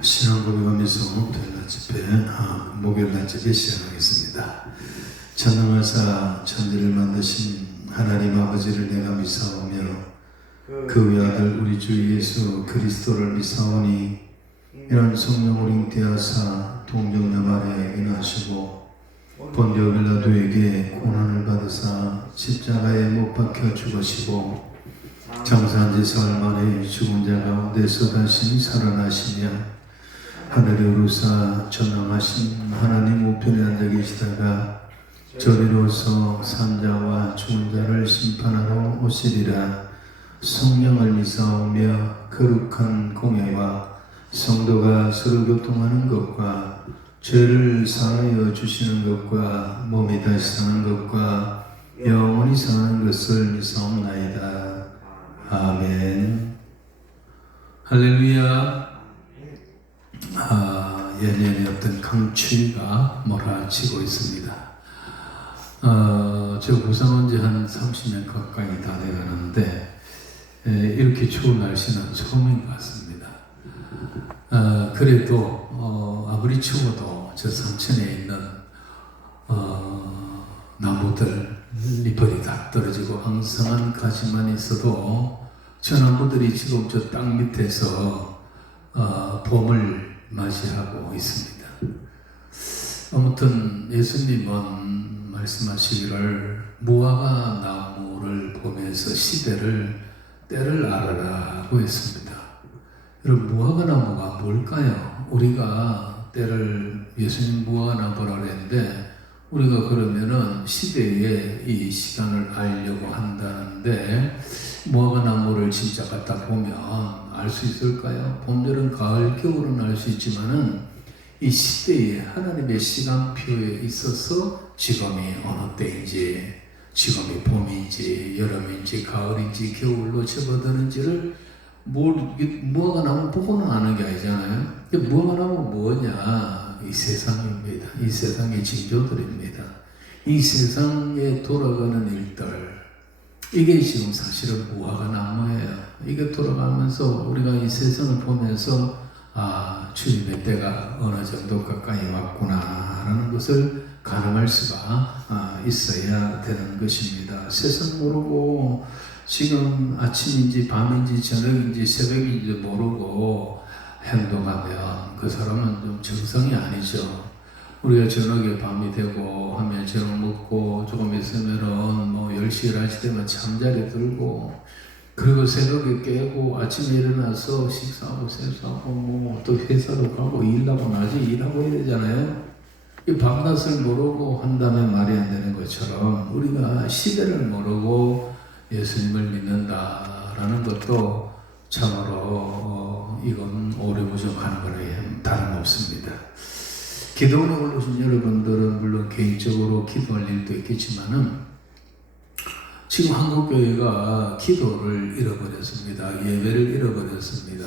신앙 고백하면서 토요일 집회, 목요일 집회 시작하겠습니다. 전능하사 천지를 만드신 하나님 아버지를 내가 믿사오며 그 외아들 우리 주 예수 그리스도를 믿사오니 이런 성령을 잉태하사 동정녀 마리아에게 나시고 본디오 빌라도에게 고난을 받으사 십자가에 못 박혀 죽으시고 장사한 지 사흘 만에 죽은 자 가운데서 다시 살아나시며 하늘에 오르사 전능하신 하나님 우편에 앉아 계시다가 저리로서 산자와 죽은 자를 심판하러 오시리라. 성령을 믿사오며 거룩한 공예와 성도가 서로 교통하는 것과 죄를 사하여 주시는 것과 몸이 다시 사는 것과 영원히 사는 것을 믿사옵나이다. 아멘. 할렐루야. 예년에 어떤 강추위가 몰아치고 있습니다. 제가 부산온 지 한 30년 가까이 다 돼가는데 이렇게 추운 날씨는 처음인 것 같습니다. 그래도 아무리 추워도 저 산천에 있는 나무들 잎이 다 떨어지고 앙상한 가지만 있어도 저 나무들이 지금 저 땅 밑에서 봄을 맞이하고 있습니다. 아무튼 예수님은 말씀하시기를 무화과 나무를 보면서 시대를 때를 알아라고 했습니다. 여러분, 무화과 나무가 뭘까요? 우리가 때를 예수님 무화과 나무라 그랬는데 우리가 그러면은 시대에 이 시간을 알려고 한다는데 무화과 나무를 진짜 갖다 보면 알 수 있을까요? 봄, 여름, 가을, 겨울은 알 수 있지만은 이 시대에 하나님의 시간표에 있어서 지금이 어느 때인지, 지금이 봄인지, 여름인지, 가을인지, 겨울로 접어드는지를 무화과 나무 보고는 아는 게 아니잖아요. 무화과 나무 뭐냐? 이 세상입니다. 이 세상의 징조들입니다. 이 세상에 돌아가는 일들, 이게 지금 사실은 무화과 나무예요. 이게 돌아가면서 우리가 이 세상을 보면서 주님의 때가 어느 정도 가까이 왔구나 라는 것을 가늠할 수가 있어야 되는 것입니다. 세상 모르고 지금 아침인지 밤인지 저녁인지 새벽인지 모르고 행동하면 그 사람은 좀 정상이 아니죠. 우리가 저녁에 밤이 되고 하면 저녁 먹고 조금 있으면은 10시, 11시 되면 잠자리 들고 그리고 새벽에 깨고 아침에 일어나서 식사하고 세수하고 또 회사로 가고 일하고 낮에 일하고 해야 되잖아요. 이 밤낮을 모르고 한다면 말이 안 되는 것처럼 우리가 시대를 모르고 예수님을 믿는다라는 것도 참으로 이건 오래무정하는 거에 다름없습니다. 기도원에 올라오신 여러분들은 물론 개인적으로 기도할 일도 있겠지만은 지금 한국교회가 기도를 잃어버렸습니다. 예배를 잃어버렸습니다.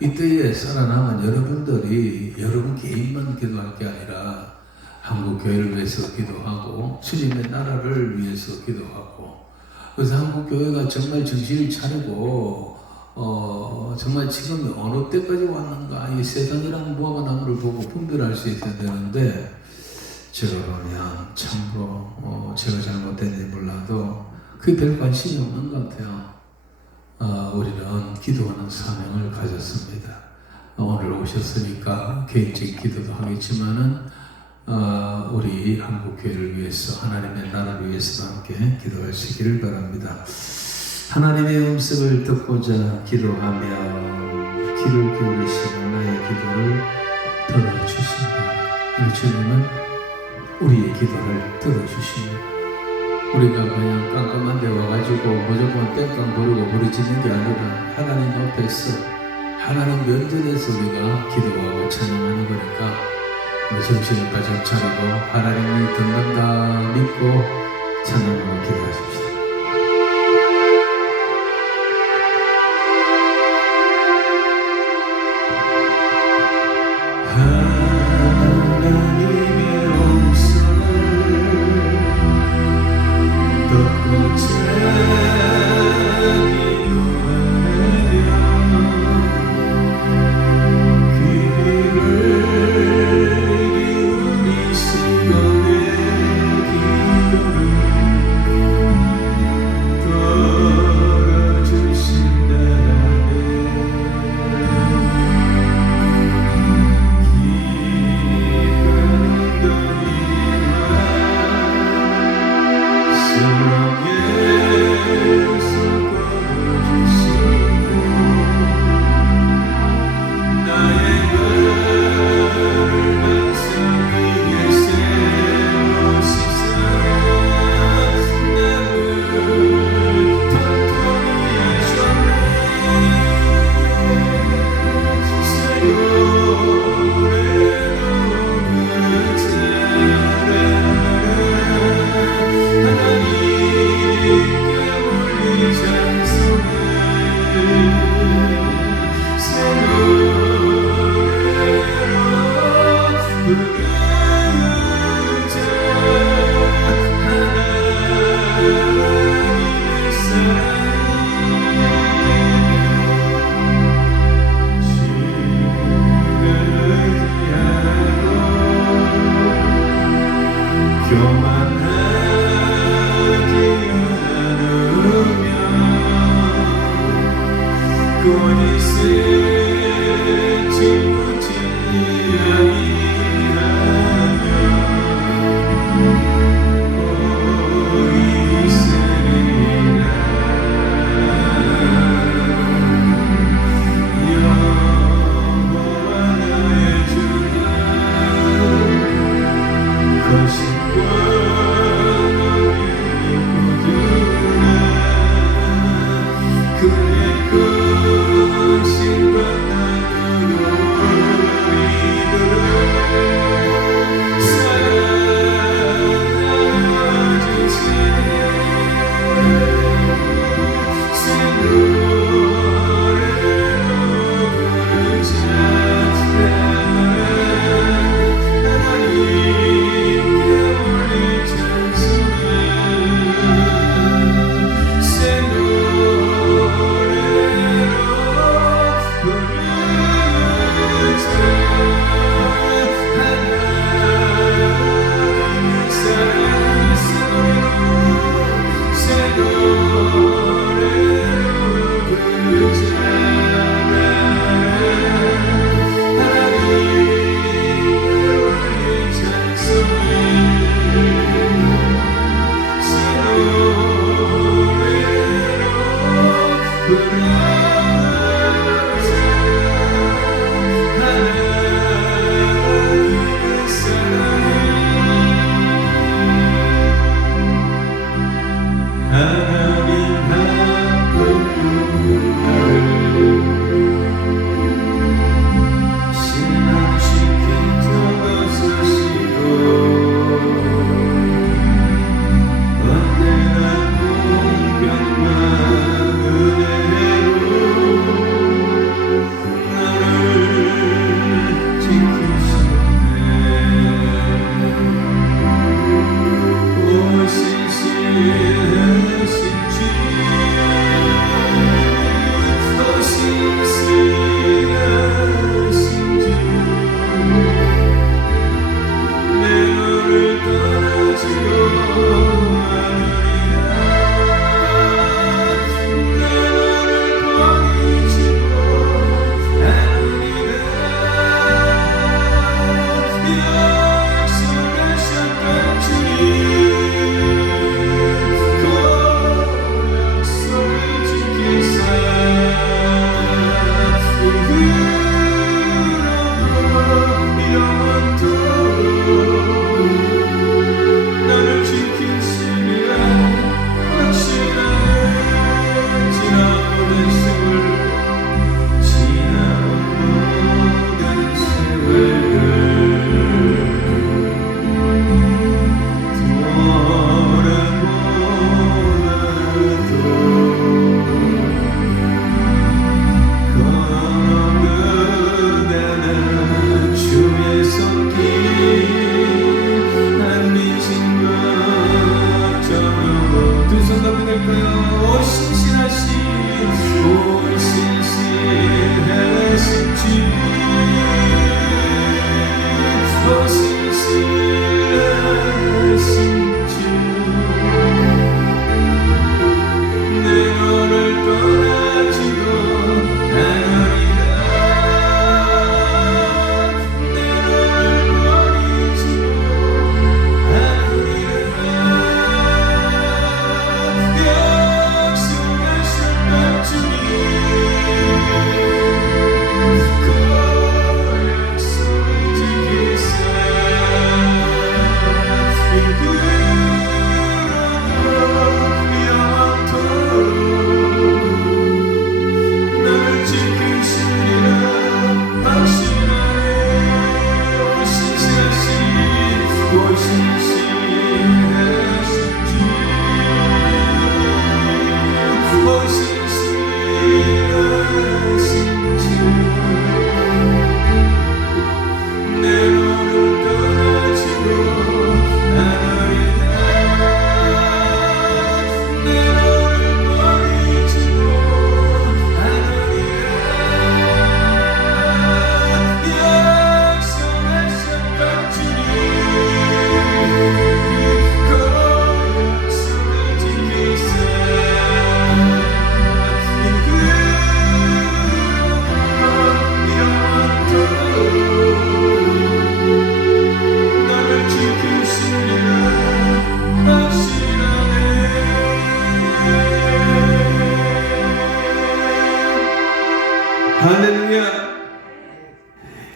이때에 살아남은 여러분들이 여러분 개인만 기도할 게 아니라 한국교회를 위해서 기도하고 주님의 나라를 위해서 기도하고 그래서 한국교회가 정말 정신을 차리고 정말 지금 어느 때까지 왔는가 이 세상이라는 무화과 나무를 보고 분별할 수 있어야 되는데 제가 보면 참으로 제가 잘못된지 몰라도 그게 별 관심이 없는 것 같아요. 우리는 기도하는 사명을 가졌습니다. 오늘 오셨으니까 개인적인 기도도 하겠지만은 우리 한국교회를 위해서 하나님의 나라를 위해서 함께 기도하시기를 바랍니다. 하나님의 음성을 듣고자 기도하며 귀를 기울이시고 나의 기도를 들어주신다. 주님은 우리의 기도를 들어주십니다. 우리가 그냥 깜깜한 데 와가지고 무조건 땡깡 부르고 부르짖는 게 아니라 하나님 앞에서 하나님 면전에서 우리가 기도하고 찬양하는 거니까 우리 정신을 바짝 차리고 하나님이 듣는다 믿고 찬양하고 기도하십시오. 그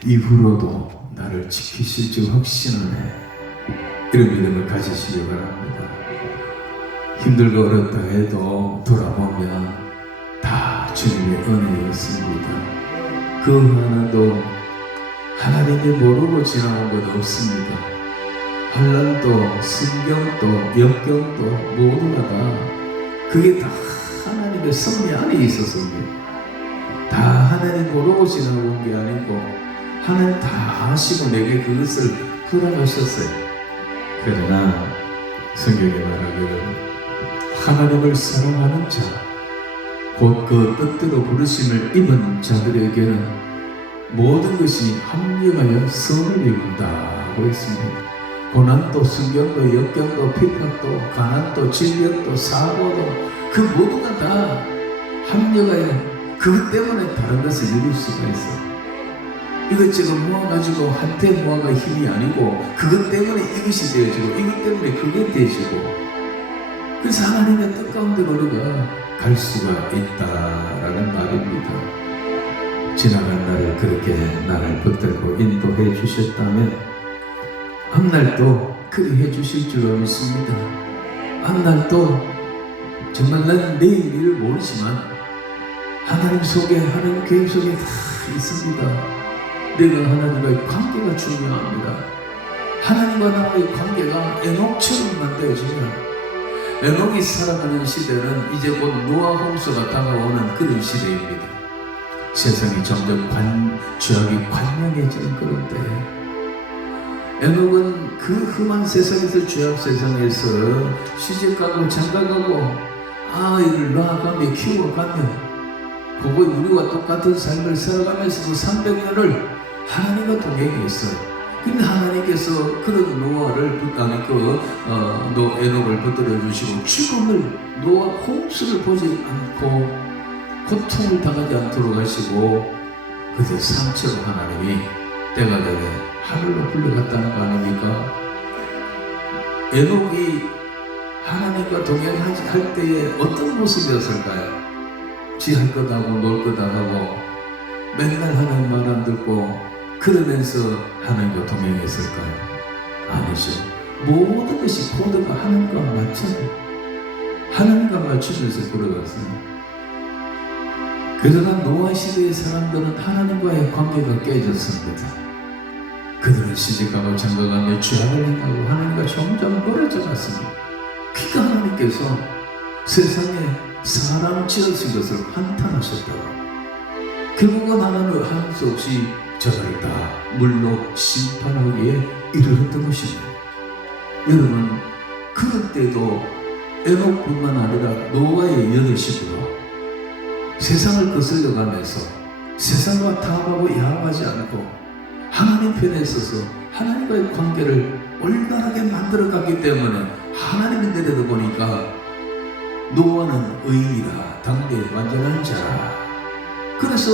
이후로도 나를 지키실 줄 확신하네. 이런 믿음을 가지시기 바랍니다. 힘들고 어렵다 해도 돌아보면 다 주님의 은혜였습니다. 그 하나도 하나님이 모르고 지나온 것 없습니다. 환난도 순경도 역경도 모두가 다 그게 다 하나님의 섭리 안에 있었습니다. 다 하나님 모르고 지나온 게 아니고 하나님 다 아시고 내게 그것을 허락하셨어요. 그러나 성경에 말하기를 하나님을 사랑하는 자, 곧 그 뜻대로 부르심을 입은 자들에게는 모든 것이 합력하여 선을 이룬다고 했습니다. 고난도 순경도 역경도 핍박도 가난도 질병도 사고도 그 모두가 다 합력하여 그것 때문에 다른 것을 이룰 수가 있어. 이것저것 모아가지고 한테 모아가 힘이 아니고 그것 때문에 이것이 되어지고 이것 때문에 그게 되어지고 그래서 하나님의 뜻 가운데로 우리가 갈 수가 있다라는 말입니다. 지나간 날을 그렇게 나를 붙들고 인도해 주셨다면 앞날도 그리 해주실 줄 믿습니다. 앞날도 정말 난 내일 일을 모르지만 하나님 속에 하나님 계획 속에 다 있습니다. 내가 하나님과의 관계가 중요합니다. 하나님과 나와의 관계가 에녹처럼 만들어지면 에녹이 살아가는 시대는 이제 곧 노아 홍수가 다가오는 그런 시대입니다. 세상이 점점 죄악이 관영해지는 그런 때에 에녹은 그 험한 세상에서 죄악 세상에서 시집가고 장가가고 아이를 낳아가며 키워가며 그거 우리와 똑같은 삶을 살아가면서 그 300년을 하나님과 동행했어요. 근데 하나님께서 그런 노아를 에녹을 붙들어 주시고 죽음을 노아 홍수를 보지 않고 고통을 당하지 않도록 하시고 그때 상처로 하나님이 때가 되게 하늘로 불러갔다는 거 아닙니까? 에녹이 하나님과 동행할 때에 어떤 모습이었을까요? 지 할 것 하고 놀 것 안 하고 맨날 하나님 말 안 듣고 그러면서 하나님과 동행했을까요? 아니죠. 모든 것이 코드가 하나님과 맞춰요. 하나님과 맞추면서 걸어갔어요. 그러나 노아 시대의 사람들은 하나님과의 관계가 깨졌습니다. 그들은 시집가고 장가가며 죄악을 행하고 하나님과 점점 멀어져 갔습니다. 그러니까 하나님께서 세상에 사람 지으신 것을 한탄하셨다고. 결국은 하나님은 할 수 없이 저들을 다 물로 심판하기에 이르렀던 것입니다. 여러분, 그럴 때도 에녹뿐만 아니라 노아의 8식구로 세상을 거슬려가면서 세상과 타협하고 야합하지 않고 하나님 편에 서서 하나님과의 관계를 올바르게 만들어갔기 때문에 하나님이 내려다보니까 노아는 의인이라 당대의 완전한 자라. 그래서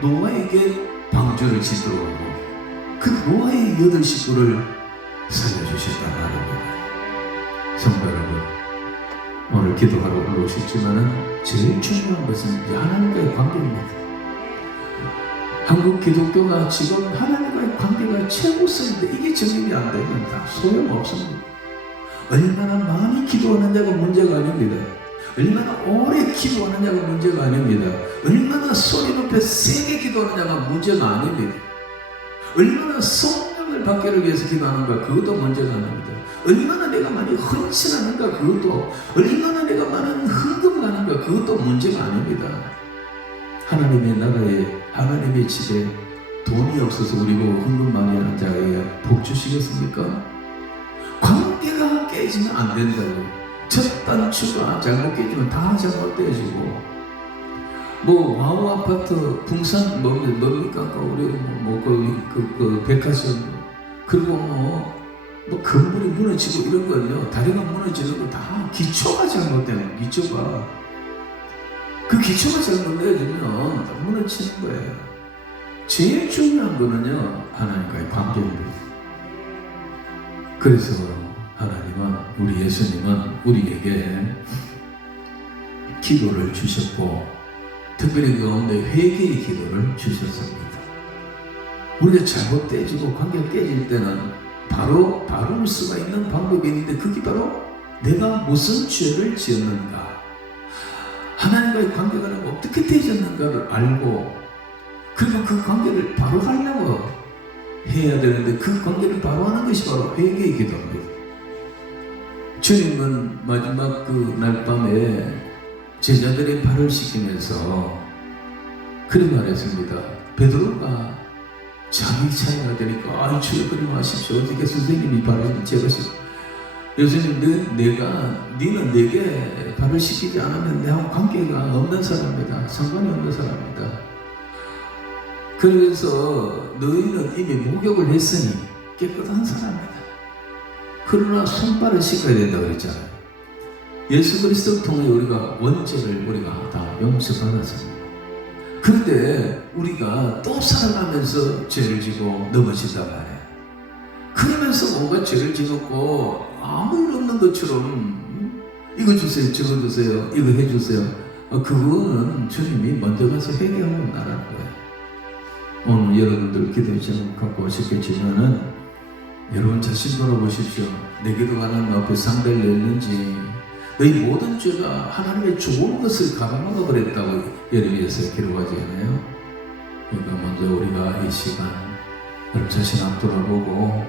노아에게 방주를 짓도록 하고 그 노아의 8식구를 살려주셨단 말입니다. 성도 여러분, 오늘 기도하러 올라오셨지만은 제일 중요한 것은 하나님과의 관계입니다. 한국 기독교가 지금 하나님과의 관계가 최우선인데 이게 정립이 안 되면 다 소용없습니다. 얼마나 많이 기도하느냐가 문제가 아닙니다. 얼마나 오래 기도하느냐가 문제가 아닙니다. 얼마나 소리 높여 세게 기도하느냐가 문제가 아닙니다. 얼마나 성령을 받기를 위해서 기도하는가 그것도 문제가 아닙니다. 얼마나 내가 많이 헌신하는가 그것도, 얼마나 내가 많은 헌금을 하는가 그것도 문제가 아닙니다. 하나님의 나라에 하나님의 집에 돈이 없어서 우리 보고 헌금 많이 하는 자에게 복 주시겠습니까? 관계가 깨지면 안 된다고. 첫 단추가 잘못 깨지면 다 잘못되어지고 뭐 와우 아파트 풍산 뭡니까 우리 그 백화점 그리고 뭐 건물이 무너지고 이런 거요 다리가 무너지는 거 다 기초가 잘못된 기초가 그 기초가 잘못되어지면 무너지는 거예요. 제일 중요한 거는요 하나님과의 관계입니다. 그래서 하나님은 우리 예수님은 우리에게 기도를 주셨고 특별히 그 가운데 회개의 기도를 주셨습니다. 우리가 잘못되지고 관계가 깨질 때는 바로 바꿀 수가 있는 방법이 있는데 그게 바로 내가 무슨 죄를 지었는가, 하나님과의 관계가 내가 어떻게 되어졌는가를 알고 그리고 그 관계를 바로 하려고 해야 되는데 그 관계를 바로 하는 것이 바로 회개의 기도입니다. 주님은 마지막 그 날 밤에 제자들의 발을 씻기면서 그렇게 말했습니다. 베드로가 자기 차례가 되니까 주여 그리 마십시오. 어떻게 선생님이 발을 제가 예수님 너는 내게 발을 씻기지 않으면 내하고 관계가 없는 사람이다. 상관이 없는 사람이다. 그래서 너희는 이미 목욕을 했으니 깨끗한 사람이다. 그러나 손발을 씻어야 된다고 그랬잖아요. 예수 그리스도를 통해 우리가 원죄를 우리가 다 용서받았습니다. 그런데 우리가 또 살아가면서 죄를 지고 넘어진단 말이에요. 그러면서 뭔가 죄를 지었고 아무 일 없는 것처럼 이거 주세요, 저거 주세요, 이거 해주세요. 그거는 주님이 먼저 가서 회개하고 나라는 거예요. 오늘 여러분들 기도의 제목 갖고 오셨겠지만은 여러분 자신 돌아보십시오. 내 기도가 하나님 앞에 상대를 냈는지, 너희 모든 죄가 하나님의 좋은 것을 가로막아 버렸다고 예레미야서에 기록하지 않아요? 그러니까 먼저 우리가 이 시간 여러분 자신 앞 돌아보고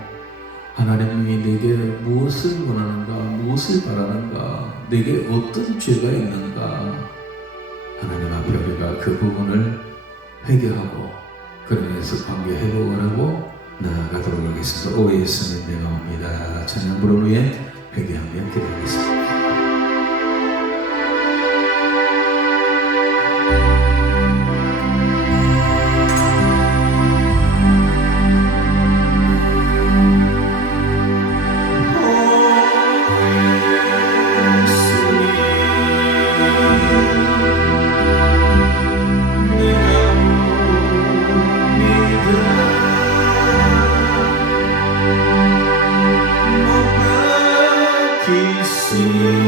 하나님이 내게 무엇을 원하는가, 무엇을 바라는가, 내게 어떤 죄가 있는가, 하나님 앞에 우리가 그 부분을 회개하고 그러면서 관계 회복을 하고 나아가도록 하겠습니다. 오 예수님 내가 옵니다. 찬양 부른 후에 회개하며 기도하겠습니다. See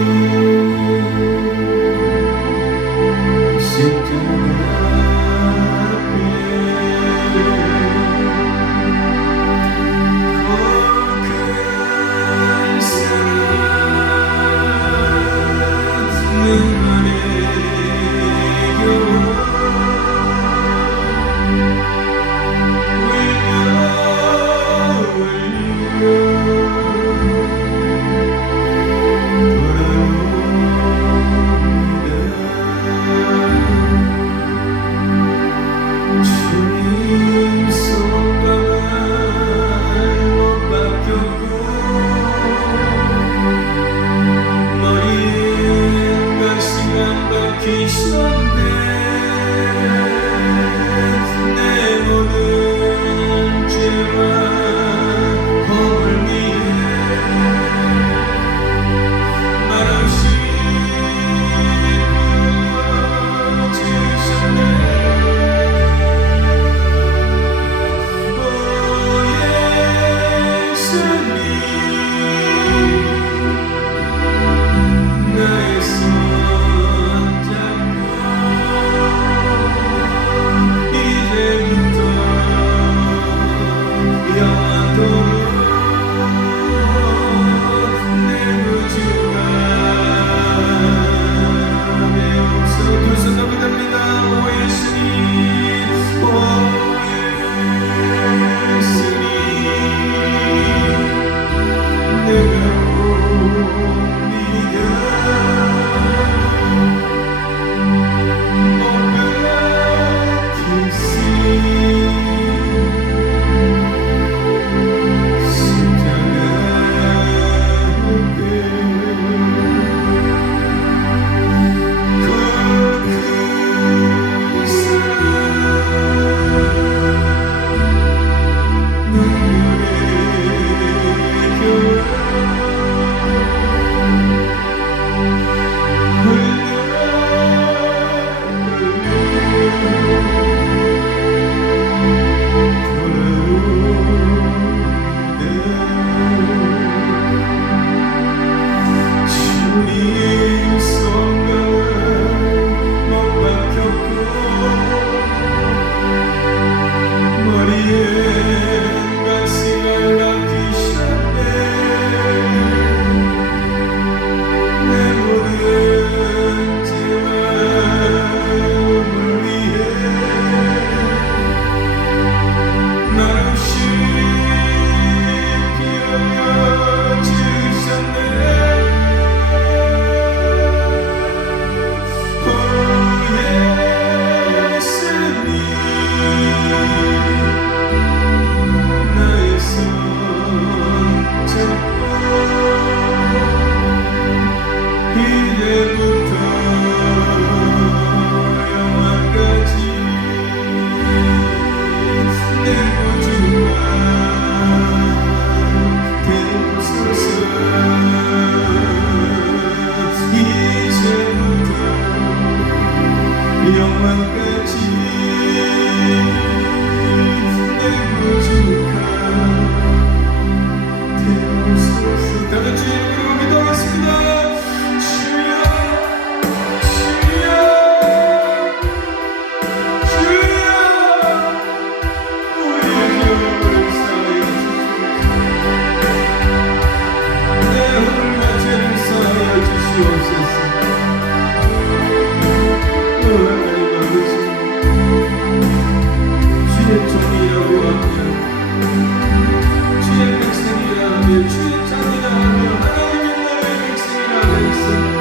주의 백성이라 하며 주의 자녀라 하며 하나님의 나라의 백성이라 했습니다.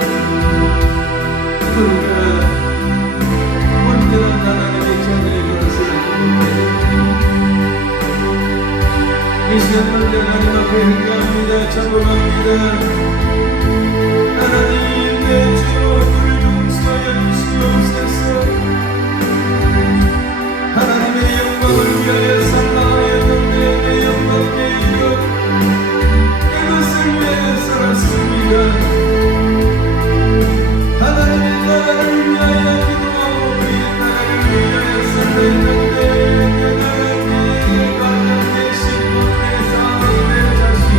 우리가 온전한 하나님의 자녀의 것을 이 시간 먼저 하나님 앞에 회개합니다. 자복합니다. 하나님 내 죄를 용서하여 주시옵소서. 하나님의 영광을 위하여 살아야했는데 내 영광에 이어 이것을 위하여 살았습니다. 하나님의 나라를 위하여 기도하고 그의 나라를 위하여 살아했는데 내 나라, 내 가정, 내 신분, 내 사람, 내 자식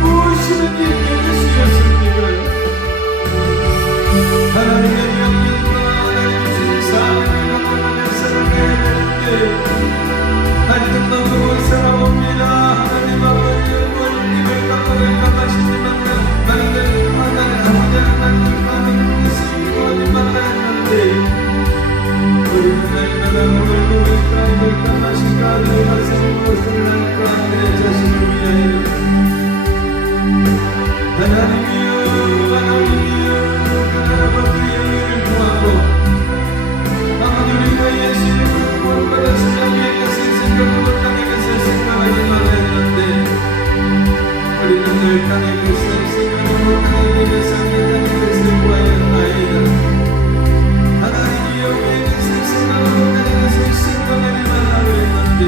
무엇이든 이기는 수였습니다. 하나님의 명령과 하나님 주신 사명을 하나님의 살아가야 되는데 아직도 너무 못 살아옵니다. 하나님 아버지의 머리를 감옥을 감하시지 말라는 아버지 하나님 하나님 것을 구하지 말라 했는데 우리는 날마다 오늘 보니까 이걸 감하실까 내 가슴 무엇을 할까 내 자신을 위하여 하나님이여 아버지의 영예를 구하고 아버지 우리가 예수님을 구원받아 세상의 것을 생각하고 땅의 것을 생각하지 말아야 했는데 우리는 늘 땅의 것을 생각하고 땅의 것을 땅의 것을 구하였나이다. 하나님이여 우리의 것을 생각하고 땅의 것을 생각하지 말라고 했는데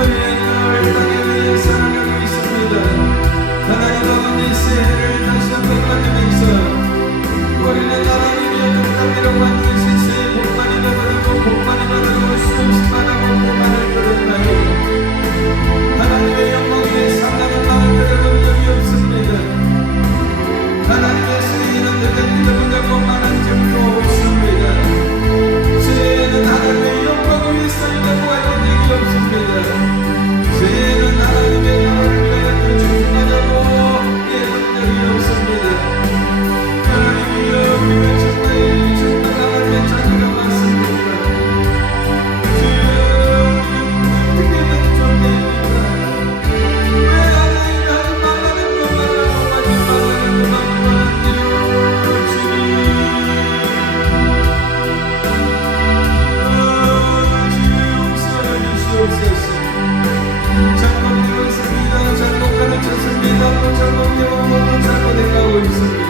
우리는 늘 땅에 위해 살아가고 있습니다. 하나님 아버지 새해를 다시 한번 맞으면서 우리는 하나님이여 독담이라고 하는 새해 복 많이 받으고 복 많이 받으고 수없이 받아고 고난을 들었나이다. 하나님의 영광 위에 상당한 마음을 들어본 적이 없습니다. 하나님의 새해에는 내가 믿어본 적 만한 적도 없습니다. 새해에는 하나님의 영광 위에 살려고 하는 적이 없습니다. 새해에는 하나님의 나라를 위하여 집중하자고 예언 적이 없습니다. 하나님이여 우리가 정말 하나님의 자녀가 맞습니까? 주여 어떻게 된 존재입니까? 왜 하나님 하지 말라는 것만 하고 하지 말라는 것만 하는데요 주님. 주여 용서해 주시옵소서. 잘못되었습니다. 잘못 가르쳤습니다. 또 잘못되고 또 잘못해가고 있습니다.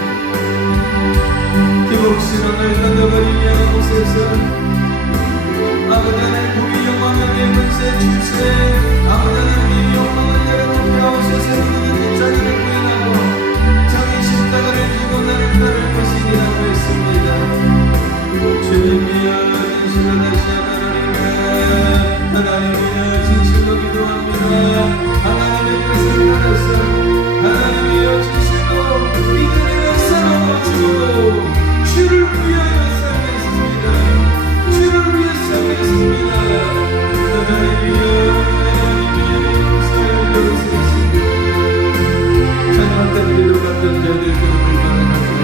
기복시간을 던져버리게 하옵소서. 아버지 하나님 부귀 영광의 권세 출세 아버지 하나님 영광을 내려놓게 하옵소서. 누구든지 자기를 부인하고 자기 십자가를 지고 나를 따를 것이라고 했습니다. 주님이여 진실로 다시 하나님과 하나님이여 진실로 기도합니다. 하나님의 뜻을 따라서 하나님이여 진실로 이들의 살아고 죽어도 주를 위하여 살겠습니다. 주를 위해 살겠습니다. 하나님이여 용서해 주시옵소서. 잘못된 길로 갔던 저희들 그놈을 바라보고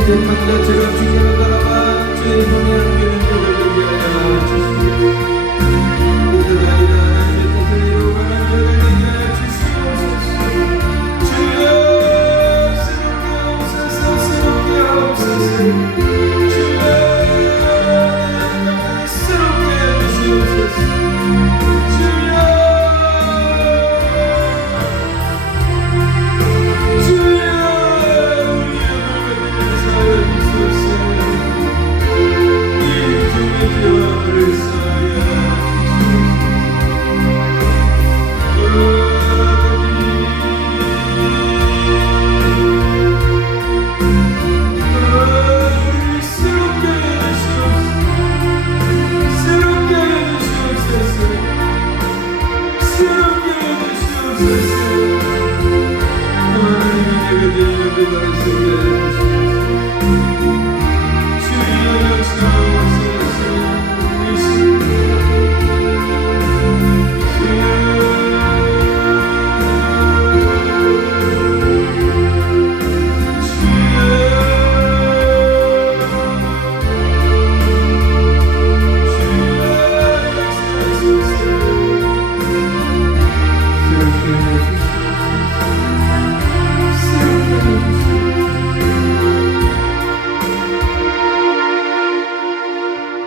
이제 당자체가 주께로 따라와 주의 손에 안기는 자를 위하여 주시옵소서. 이들 아이라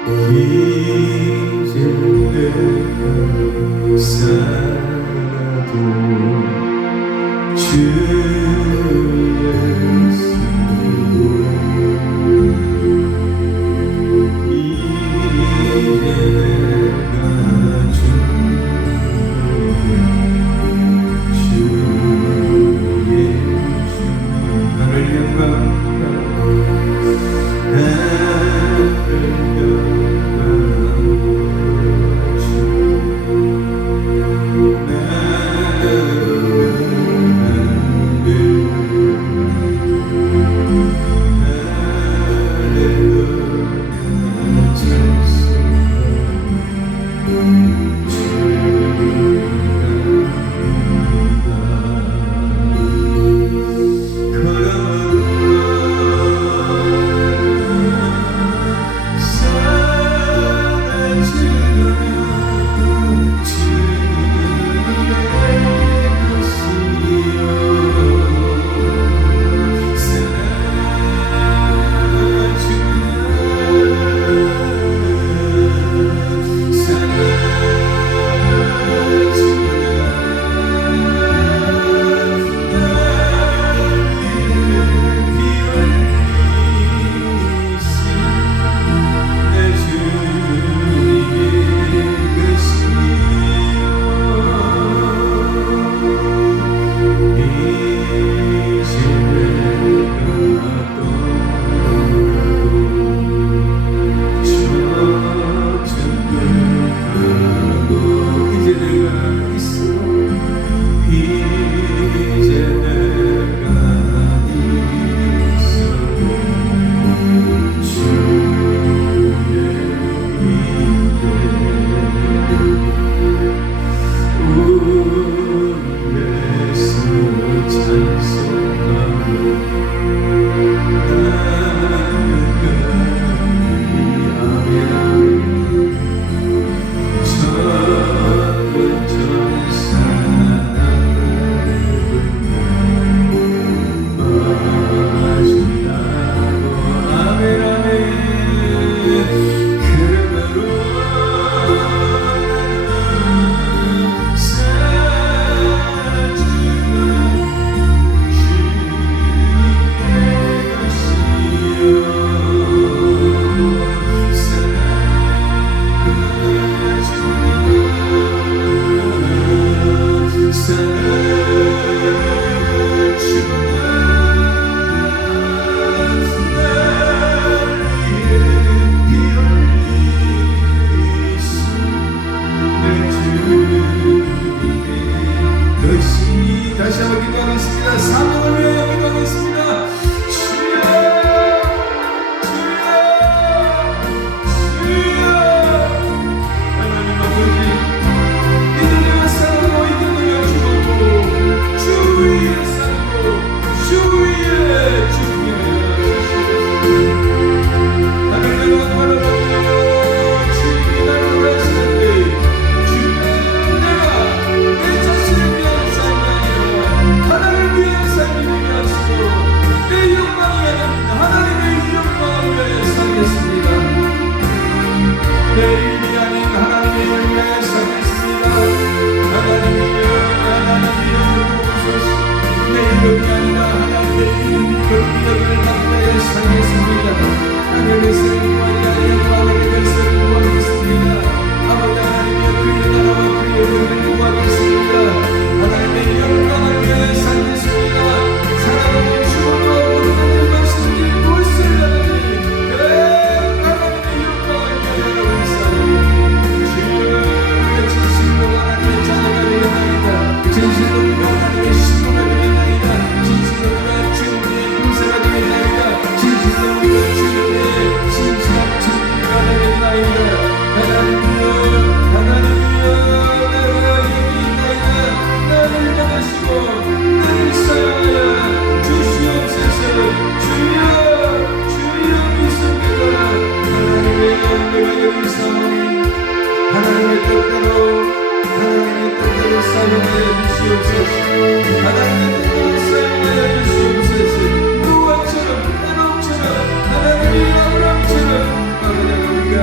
이제 내가 살아도 주 예수 이제 내가 주 예수 나를 향한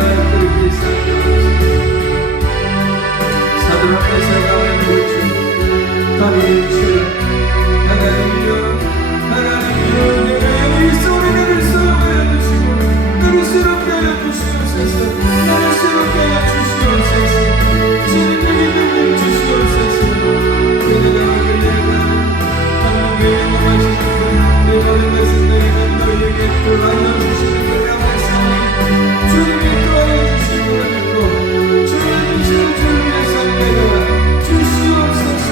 위하여 그렇게 살펴주시고 사드락 메삭과 아벤고주 다니엘 주여 하나님이여 내가 여기 있으니 나를 사랑하여 주시고 나를 새롭게 하여 주시옵소서 나를 새롭게 하여 주시옵소서 주님의 능력을 주시옵소서 내가 하나님의 영광하시는 내 모든 것은 너희는 너희에게 또 알려주시는 거라 말씀하니 주님이 또 알려주시고 믿고 주의 주시는 주를 위해 살게 주시옵소서.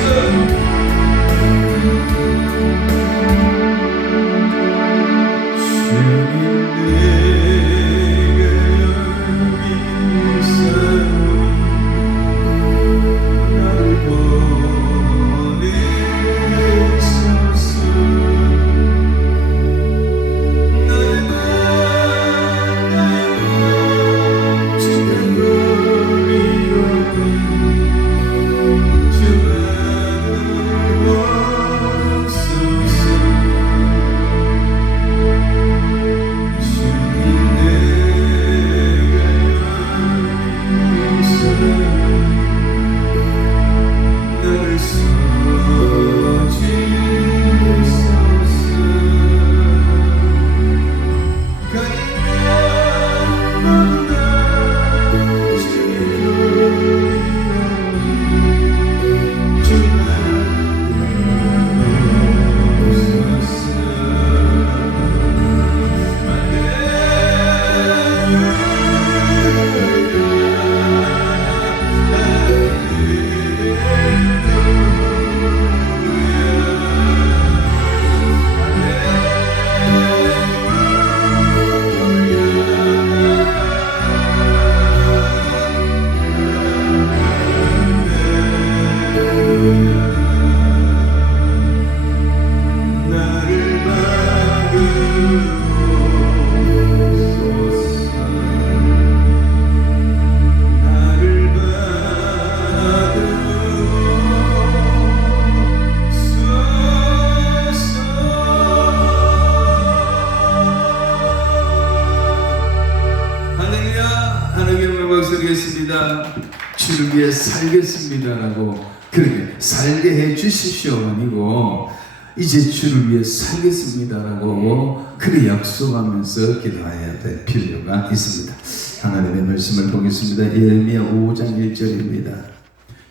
주를 위해 살겠습니다라고 그렇게 살게 해 주십시오 아니고 이제 주를 위해 살겠습니다라고 그렇게 약속하면서 기도해야 될 필요가 있습니다. 하나님의 말씀을 보겠습니다. 예레미야 5장 1절입니다.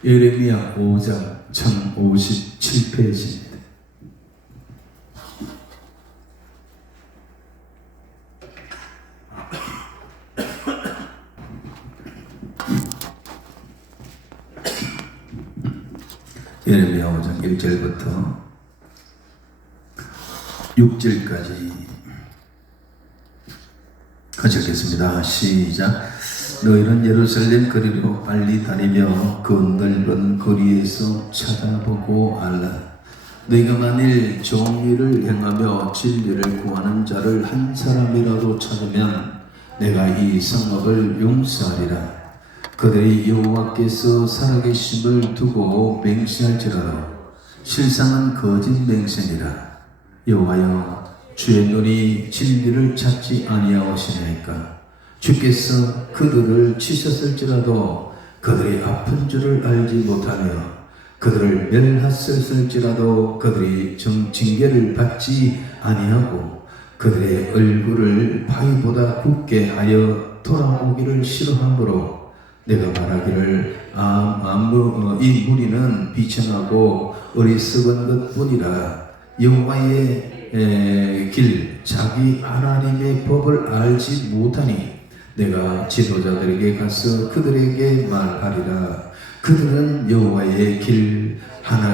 예레미야 5장 1057페이지입니다. 예레미야 5장 1절부터 6절까지 같이 읽겠습니다. 시작. 너희는 예루살렘 거리로 빨리 다니며 그 넓은 거리에서 쳐다보고 알라. 너희가 만일 정의를 행하며 진리를 구하는 자를 한 사람이라도 찾으면 내가 이 성읍을 용서하리라. 그들이 여호와께서 살아계심을 두고 맹세할지라도 실상은 거짓 맹세니라. 여호와여, 주의 눈이 진리를 찾지 아니하시나이까. 주께서 그들을 치셨을지라도 그들이 아픈 줄을 알지 못하며 그들을 멸하셨을지라도 그들이 징계를 받지 아니하고 그들의 얼굴을 바위보다 굽게 하여 돌아오기를 싫어하므로 내가 말하기를 이 무리는 비천하고 어리석은 것뿐이라. 여호와의 길 자기 하나님의 법을 알지 못하니 내가 지도자들에게 가서 그들에게 말하리라. 그들은 여호와의 길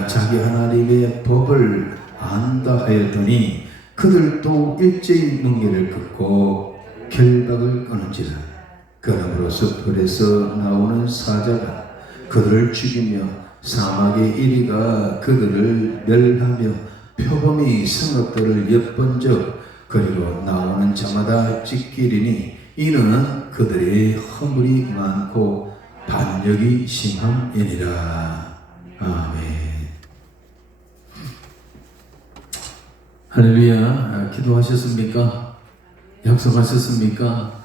자기 하나님의 법을 안다 하였더니 그들도 일제히 멍에를 긋고 결박을 끊은지라. 그러므로서 불에서 나오는 사자가 그들을 죽이며 사막의 이리가 그들을 멸하며 표범이 성읍들을 엿본적 그리로 나오는 자마다 찢기리니 이는 그들의 허물이 많고 반역이 심함이니라. 아멘. 할렐루야. 기도하셨습니까? 약속하셨습니까?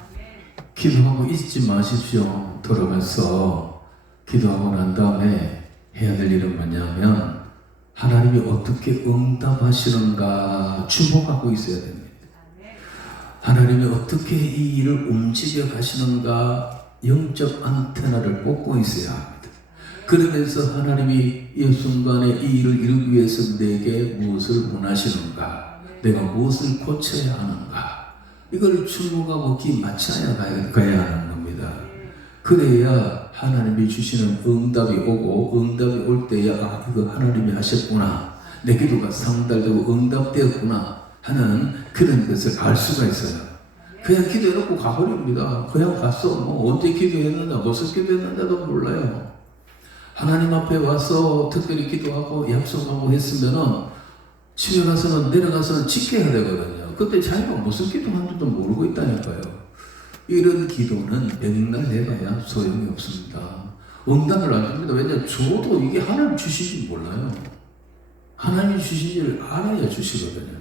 기도하고 잊지 마십시오. 돌아가서 기도하고 난 다음에 해야 될 일은 뭐냐면 하나님이 어떻게 응답하시는가 주목하고 있어야 됩니다. 하나님이 어떻게 이 일을 움직여 가시는가 영적 안테나를 꽂고 있어야 합니다. 그러면서 하나님이 이 순간에 이 일을 이루기 위해서 내게 무엇을 원하시는가, 내가 무엇을 고쳐야 하는가, 이걸 주목하고 귀 맞춰야 가야 하는 겁니다. 그래야 하나님이 주시는 응답이 오고, 응답이 올 때야 이거 하나님이 하셨구나, 내 기도가 상달되고 응답되었구나 하는 그런 것을 알 수가 있어요. 그냥 기도해놓고 가버립니다. 그냥 갔어. 언제 기도했는가, 무슨 기도했는지도 몰라요. 하나님 앞에 와서 특별히 기도하고 약속하고 했으면은 집에 가서는 내려가서는 지켜야 되거든요. 그때 자기가 무슨 기도하는지도 모르고 있다니까요. 이런 기도는 백날 해봐야 소용이 없습니다. 응답을 안 줍니다. 왜냐하면 저도 이게 하나님 주신지 몰라요. 하나님이 주신지를 알아야 주시거든요.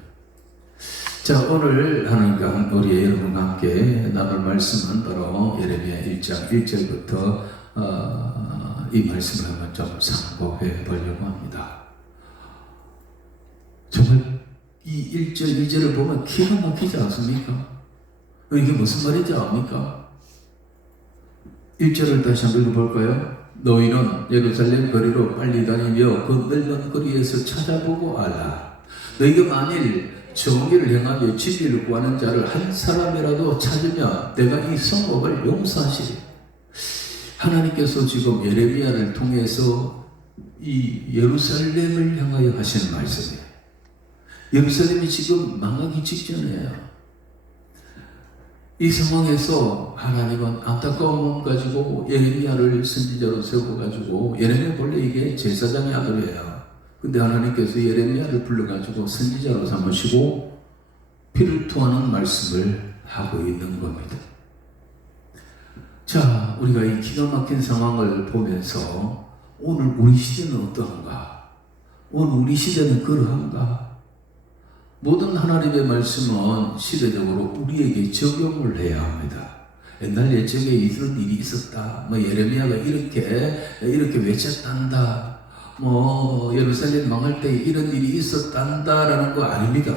자, 오늘 하나님과 우리 여러분과 함께 나눌 말씀은 바로 예레미야 1장 1절부터 이 말씀을 한번 좀 상고해 보려고 합니다. 정말 이 1절 2절을 보면 기가 막히지 않습니까? 이게 무슨 말인지 압니까? 1절을 다시 한번 읽어볼까요? 너희는 예루살렘 거리로 빨리 다니며 그 넓은 거리에서 찾아보고 알라. 너희가 만일 정의를 행하며 진리를 구하는 자를 한 사람이라도 찾으면 내가 이 성읍을 용서하시리. 하나님께서 지금 예레미야를 통해서 이 예루살렘을 향하여 하시는 말씀이에요. 예루살렘이 지금 망하기 직전이에요. 이 상황에서 하나님은 안타까운 마음 가지고 예레미야를 선지자로 세워가지고, 예레미야 본래 이게 제사장의 아들이에요. 근데 하나님께서 예레미야를 불러가지고 선지자로 삼으시고 피를 토하는 말씀을 하고 있는 겁니다. 자, 우리가 이 기가 막힌 상황을 보면서 오늘 우리 시대는 어떠한가? 오늘 우리 시대는 그러한가? 모든 하나님의 말씀은 시대적으로 우리에게 적용을 해야 합니다. 옛날 예적에 이런 일이 있었다. 예레미야가 이렇게 외쳤단다. 예루살렘 망할 때 이런 일이 있었단다라는 거 아닙니다.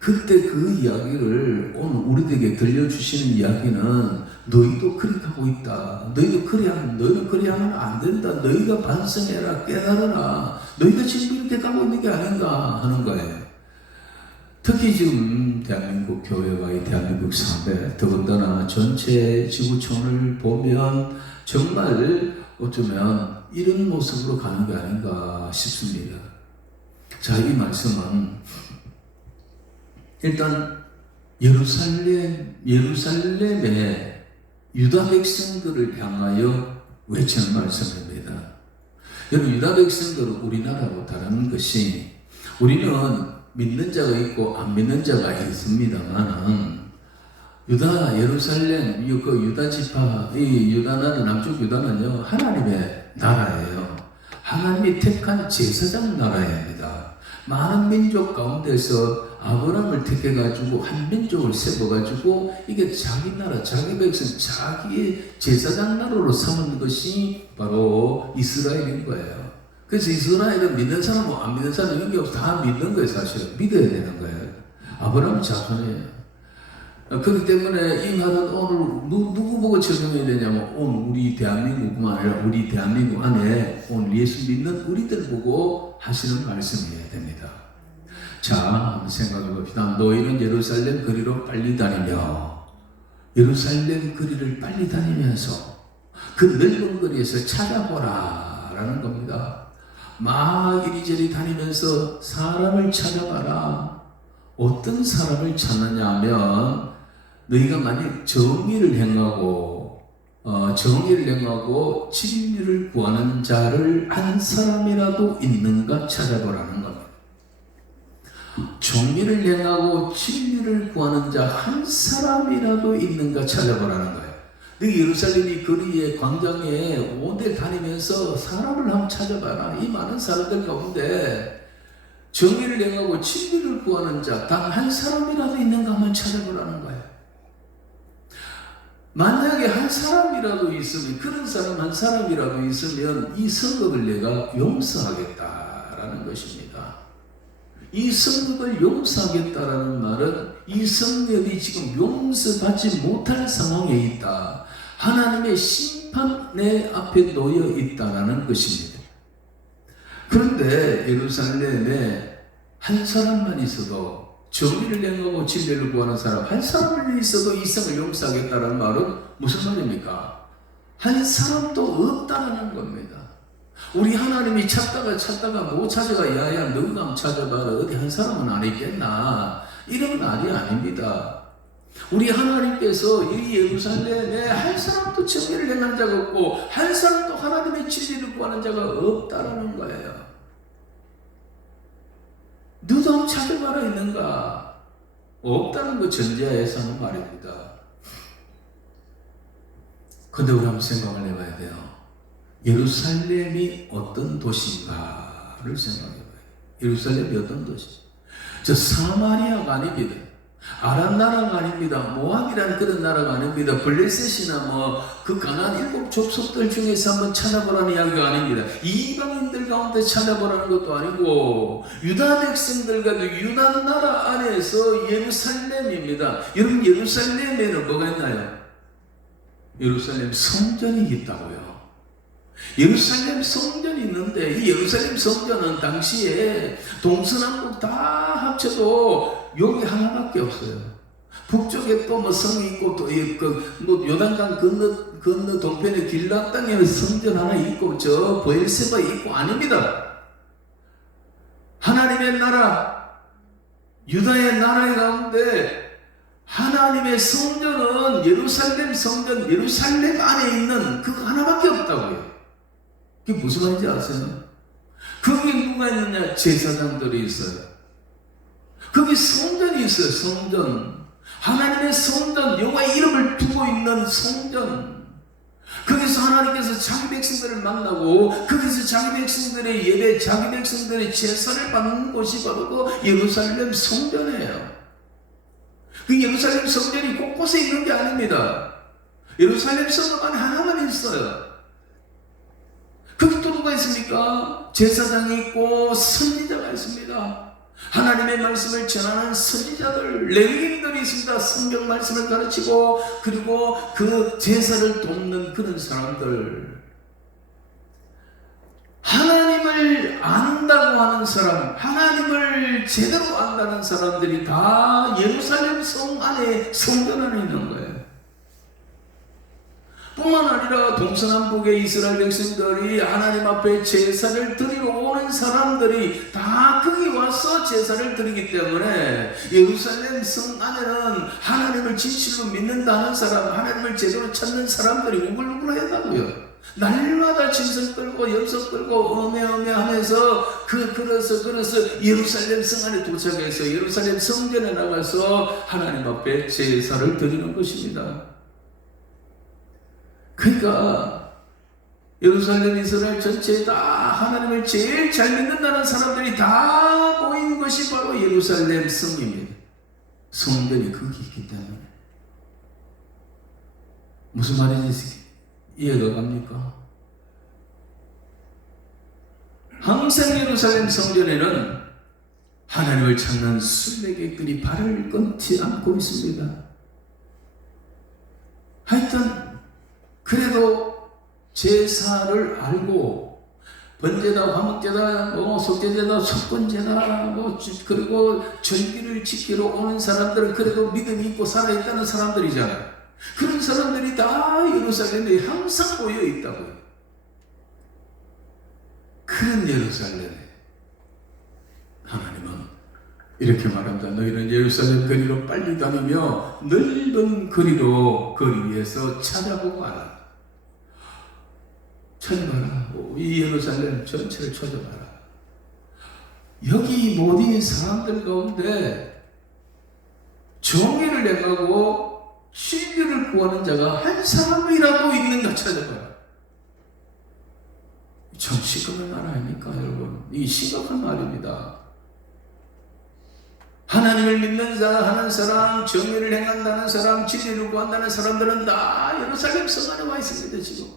그때 그 이야기를 오늘 우리에게 들려주시는 이야기는 너희도 그렇게 하고 있다. 너희는 그리 하면 안 된다. 너희가 반성해라. 깨달아라. 너희가 지금 이렇게 가고 있는 게 아닌가 하는 거예요. 특히 지금 대한민국 교회와 이 대한민국 사회, 더군다나 전체 지구촌을 보면 정말 어쩌면 이런 모습으로 가는 게 아닌가 싶습니다. 자, 이 말씀은 일단 예루살렘의 유다 백성들을 향하여 외치는 말씀입니다. 여러분, 유다 백성들은 우리나라로 다른 것이, 우리는 믿는 자가 있고 안 믿는 자가 있습니다만은 유다, 예루살렘, 그 유다 지파, 이 유다나는, 남쪽 유다는요, 하나님의 나라예요. 하나님이 택한 제사장 나라입니다. 많은 민족 가운데서 아브라함을 택해가지고 한 민족을 세워가지고 이게 자기 나라, 자기 백성, 자기의 제사장 나라로 삼은 것이 바로 이스라엘인 거예요. 그래서 이스라엘은 믿는 사람, 안 믿는 사람 이런 게 없어. 다 믿는 거예요, 사실. 믿어야 되는 거예요. 아브라함 자손이에요. 그렇기 때문에 이 말은 오늘 누구 보고 적용해야 되냐면 오늘 우리 대한민국만 아니라 우리 대한민국 안에 오늘 예수 믿는 우리들 보고 하시는 말씀이어야 됩니다. 자, 한번 생각해 봅시다. 너희는 예루살렘 거리로 빨리 다니며, 예루살렘 거리를 빨리 다니면서 그 넓은 거리에서 찾아보라 라는 겁니다. 막 이리저리 다니면서 사람을 찾아봐라. 어떤 사람을 찾느냐 하면 너희가 만약 정의를 행하고 진리를 구하는 자를 한 사람이라도 있는가 찾아보라는 겁니다. 정의를 행하고 진리를 구하는 자 한 사람이라도 있는가 찾아보라는 거예요. 너희 예루살렘이 거리에 광장에 온데 다니면서 사람을 한번 찾아봐라. 이 많은 사람들 가운데 정의를 행하고 진리를 구하는 자 단 한 사람이라도 있는가 한번 찾아보라는 거예요. 만약에 한 사람이라도 있으면, 그런 사람 한 사람이라도 있으면 이 성읍을 내가 용서하겠다라는 것입니다. 이 성읍을 용서하겠다라는 말은 이 성읍이 지금 용서받지 못할 상황에 있다. 하나님의 심판 내 앞에 놓여 있다라는 것입니다. 그런데 예루살렘에 한 사람만 있어도, 정의를 행하고 진리를 구하는 사람 한 사람만 있어도 이 성을 용서하겠다는 말은 무슨 말입니까? 한 사람도 없다는 겁니다. 우리 하나님이 찾다가 못 찾아가, 야야 너가 한번 찾아봐라, 어디 한 사람은 안 있겠나, 이런 말이 아닙니다. 우리 하나님께서 이 예루살렘에 한 사람도 정의를 행한 자가 없고 한 사람도 하나님의 진리를 구하는 자가 없다라는 거예요. 너도 한번 찾아봐라 있는가? 없다는 거 전제하에서 하는 말입니다. 근데 우리 한번 생각을 해봐야 돼요. 예루살렘이 어떤 도시인가를 생각해봐요. 예루살렘이 어떤 도시? 저 사마리아가 아닙니다. 아람 나라가 아닙니다. 모압이라는 그런 나라가 아닙니다. 블레셋이나 그 가나안 7 족속들 중에서 한번 찾아보라는 이야기가 아닙니다. 이방인들 가운데 찾아보라는 것도 아니고 유다 백성들과도 유다 나라 안에서 예루살렘입니다. 여러분, 예루살렘에는 뭐가 있나요? 예루살렘 성전이 있다고요. 예루살렘 성전이 있는데 이 예루살렘 성전은 당시에 동서남북 다 합쳐도 여기 하나밖에 없어요. 북쪽에 또 성이 있고 또 요단강 건너 동편에 길라 땅에 성전 하나 있고 저 보엘세바 있고 아닙니다. 하나님의 나라, 유다의 나라의 가운데 하나님의 성전은 예루살렘 성전, 예루살렘 안에 있는 그거 하나밖에 없다고요. 그게 무슨 말인지 아세요? 거기 누가 있느냐? 제사장들이 있어요. 거기 성전이 있어요. 성전. 하나님의 성전, 여호와의 이름을 두고 있는 성전. 거기서 하나님께서 자기 백성들을 만나고 거기서 자기 백성들의 예배, 자기 백성들의 제사를 받는 곳이 바로 그 예루살렘 성전이에요. 그 예루살렘 성전이 곳곳에 있는 게 아닙니다. 예루살렘 성전 안에 하나만 있어요. 거기 또 누가 있습니까? 제사장이 있고 선지자가 있습니다. 하나님의 말씀을 전하는 선지자들, 레위인들이 있습니다. 성경 말씀을 가르치고 그리고 그 제사를 돕는 그런 사람들. 하나님을 안다고 하는 사람, 하나님을 제대로 안다는 사람들이 다 예루살렘 성 안에, 성전 안에 있는 거예요. 뿐만 아니라 동서남북의 이스라엘 백성들이 하나님 앞에 제사를 드리러 오는 사람들이 다 거기 와서 제사를 드리기 때문에 예루살렘 성 안에는 하나님을 진실로 믿는다는 사람, 하나님을 제대로 찾는 사람들이 우글우글하다고요. 날마다 짐승 끌고 염소 끌고 어메어메하면서 그래서 예루살렘 성 안에 도착해서 예루살렘 성전에 나가서 하나님 앞에 제사를 드리는 것입니다. 그러니까 예루살렘 이스라엘 전체에 다 하나님을 제일 잘 믿는다는 사람들이 다 모인 것이 바로 예루살렘 성입니다. 성전이 거기 있기 때문에. 무슨 말인지 이해가 갑니까? 항상 예루살렘 성전에는 하나님을 찾는 순례객들이 발을 끊지 않고 있습니다. 하여튼 그래도 제사를 알고 번제다, 화목제다, 속죄제다, 속건제다, 그리고 절기를 지키러 오는 사람들은 그래도 믿음이 있고 살아있다는 사람들이잖아요. 그런 사람들이 다 예루살렘에 항상 모여 있다고요. 그런 예루살렘에 하나님은 이렇게 말합니다. 너희는 예루살렘 거리로 빨리 다니며 넓은 거리로 거리 위에서 찾아보고 와라. 찾아봐라. 이 예루살렘 전체를 찾아봐라. 여기 모든 사람들 가운데 정의를 행하고 진리를 구하는 자가 한 사람이라도 있는가 찾아봐라. 참 심각한 말 아닙니까, 여러분? 이 심각한 말입니다. 하나님을 믿는 하는 사람, 정의를 행한다는 사람, 진리를 구한다는 사람들은 다 예루살렘 성 안에 와 있습니다. 지금.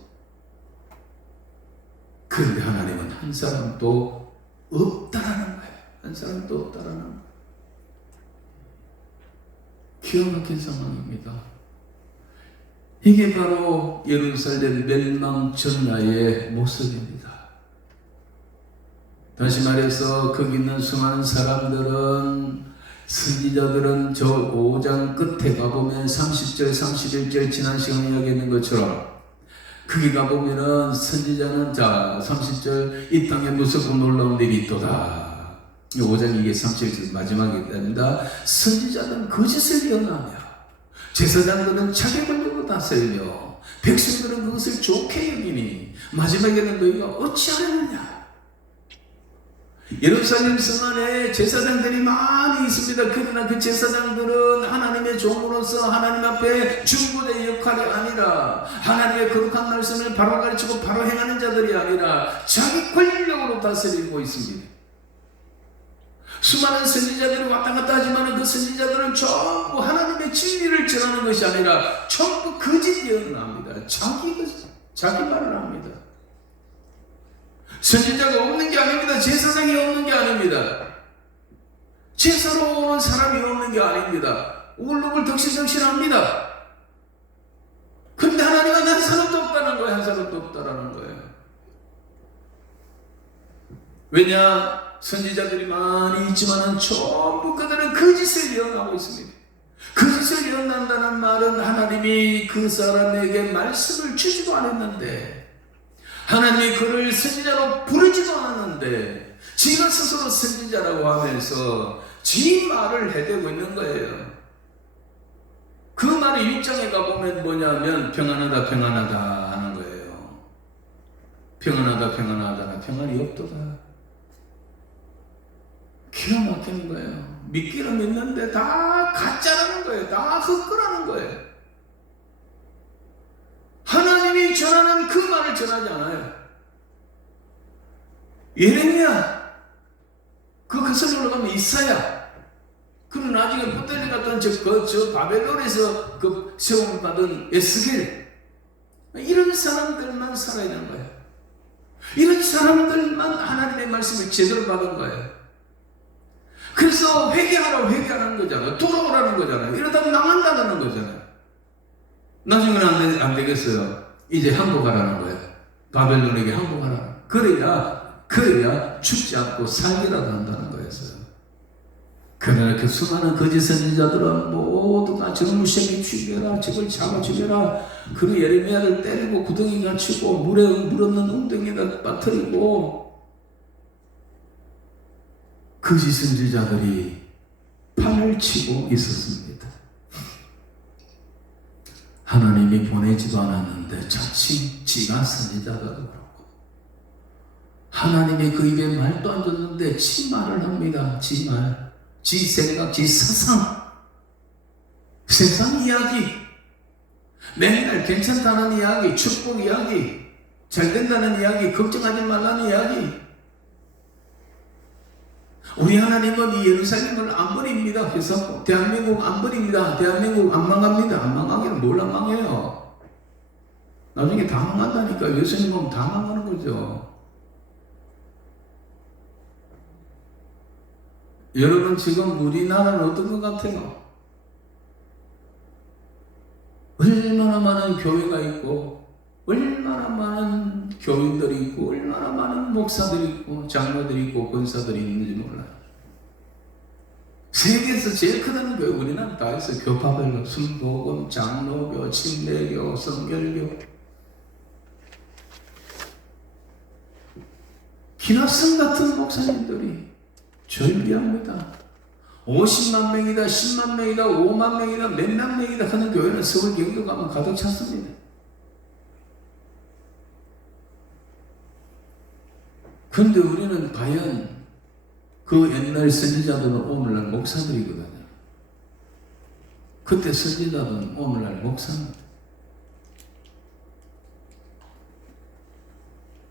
그런데 하나님은 한 사람도 없다라는 거예요. 한 사람도 없다라는 거예요. 기가 막힌 상황입니다. 이게 바로 예루살렘 멸망 전야의 모습입니다. 다시 말해서 거기 있는 수많은 사람들은, 선지자들은 저 5장 끝에 가보면 30절 31절 지난 시간에 이야기했는 것처럼 거기 가보면은 선지자는 자 30절 이 땅에 무섭고 놀라운 일이 있도다. 5장 이게 31절 마지막입니다. 선지자는 거짓을 예언하며 제사장들은 자기 권력으로 다스리며 백성들은 그것을 좋게 여기니 마지막에는 너희가 어찌하였느냐. 예루살렘 성 안에 제사장들이 많이 있습니다. 그러나 그 제사장들은 하나님의 종으로서 하나님 앞에 중보자의 역할이 아니라 하나님의 거룩한 말씀을 바로 가르치고 바로 행하는 자들이 아니라 자기 권력으로 다스리고 있습니다. 수많은 선지자들이 왔다 갔다 하지만 그 선지자들은 전부 하나님의 진리를 전하는 것이 아니라 전부 거짓 예언을 합니다. 자기 말을 합니다. 선지자가 없는 게 아닙니다. 제사장이 없는 게 아닙니다. 제사로 오는 사람이 없는 게 아닙니다. 우글우글 덕실덕실합니다. 근데 하나님은 한 사람도 없다는 거예요. 한 사람도 없다라는 거예요. 왜냐? 선지자들이 많이 있지만 전부 그들은 거짓을 예언하고 있습니다. 거짓을 예언한다는 말은 하나님이 그 사람에게 말씀을 주지도 않았는데, 하나님이 그를 선지자로 부르지도 않았는데 지가 스스로 선지자라고 하면서 지 말을 해대고 있는 거예요. 그 말이 6장에 가보면 뭐냐면 평안하다 평안하다 하는 거예요. 평안하다 평안하다 평안이 없도다. 기가 막히는 거예요. 믿기는 믿는데 다 가짜라는 거예요. 다 헛거라는 거예요. 하나님이 전하는 그 말을 전하지 않아요. 예레미야, 그 설교 올라가면 이사야, 그는 나중에 포텔리 갔던 저 바벨론에서 그 세움을 받은 에스겔, 이런 사람들만 살아있는 거예요. 이런 사람들만 하나님의 말씀을 제대로 받은 거예요. 그래서 회개하라는 거잖아요. 돌아오라는 거잖아요. 이러다 망한다는 거잖아요. 나중에는 안 되겠어요. 이제 항복하라는 거예요. 바벨론에게 항복하라. 그래야 죽지 않고 살기라도 한다는 거였어요. 그러나 그 수많은 거짓 선지자들은 모두 다 저를 무시하게 죽여라, 저걸 잡아 죽여라. 그 예레미야를 때리고 구덩이 갇히고 물 없는 웅덩이에다 빠뜨리고, 거짓 선지자들이 판을 치고 있었습니다. 하나님이 보내지도 않았는데 자칭 지가 선지자다도 그렇고, 하나님이 그 입에 말도 안 줬는데 지 말을 합니다. 지 말, 지 생각, 지 사상, 세상 이야기, 맨날 괜찮다는 이야기, 축복 이야기, 잘 된다는 이야기, 걱정하지 말라는 이야기. 우리 하나님은 이 예루살렘을 안 버립니다. 그래서 대한민국 안 버립니다. 대한민국 안 망합니다. 안 망하기는 뭘 안 망해요. 나중에 다 망한다니까. 예수님 보면 다 망하는 거죠. 여러분, 지금 우리나라는 어떤 것 같아요? 얼마나 많은 교회가 있고, 얼마나 많은 교인들이 있고, 얼마나 많은 목사들이 있고, 장로들이 있고, 권사들이 있는지 몰라요. 세계에서 제일 크다는 교회 우리나라 다 있어요. 교파별로 순복음, 장로교, 침례교, 성결교, 기나성 같은 목사님들이 절비합니다. 50만 명이다, 10만 명이다, 5만 명이다, 몇만 명이다 하는 교회는 서울 경도 가면 가득 찼습니다. 그런데 우리는 과연 그 옛날 선지자들은 오늘날 목사들이거든요. 그때 선지자들은 오늘날 목사입니다.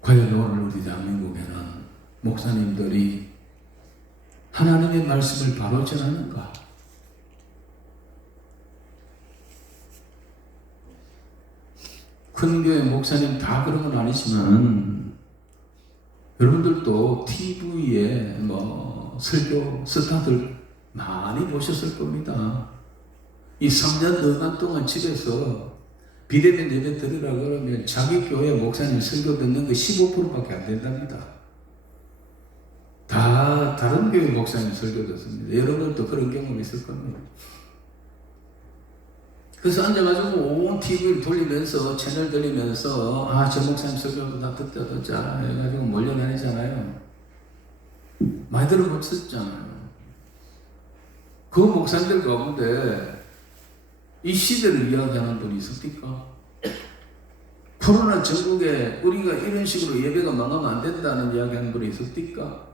과연 오늘 우리 대한민국에는 목사님들이 하나님의 말씀을 바로 전하는가? 큰 교회 목사님 다 그런 건 아니지만 여러분들도 TV에 설교 스타들 많이 보셨을 겁니다. 이 3년 너간 동안 집에서 비대면 예배 드리라 그러면 자기 교회 목사님 설교 듣는 거 15%밖에 안 된답니다. 다 다른 교회 목사님 설교 듣습니다. 여러분들도 그런 경험 있을 겁니다. 그래서 앉아가지고 온 TV를 돌리면서 채널 돌리면서 저 목사님 설교도 다 듣자 해가지고 몰려다니잖아요. 많이 들어보셨잖아요. 그 목사님들 가운데 이 시대를 이야기하는 분이 있습니까? 코로나 전국에 우리가 이런 식으로 예배가 망하면 안 된다는 이야기하는 분이 있습니까?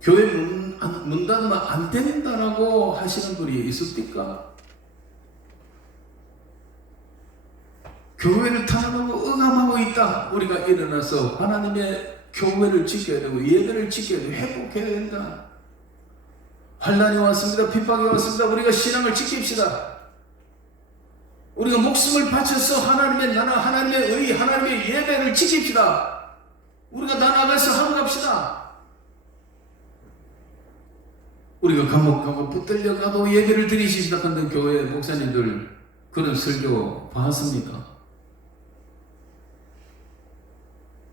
교회 문 닫으면 안 된다라고 하시는 분이 있습니까? 교회를 탄압하고 억압하고 있다. 우리가 일어나서 하나님의 교회를 지켜야 되고 예배를 지켜야 되고 회복해야 된다. 환난이 왔습니다. 핍박이 왔습니다. 우리가 신앙을 지킵시다. 우리가 목숨을 바쳐서 하나님의 나라, 하나님의 의, 하나님의 예배를 지킵시다. 우리가 나아가서 항갑시다. 우리가 감옥 가고 붙들려 가도 예배를 드리십시다. 근데 교회 목사님들 그런 설교 봤습니까?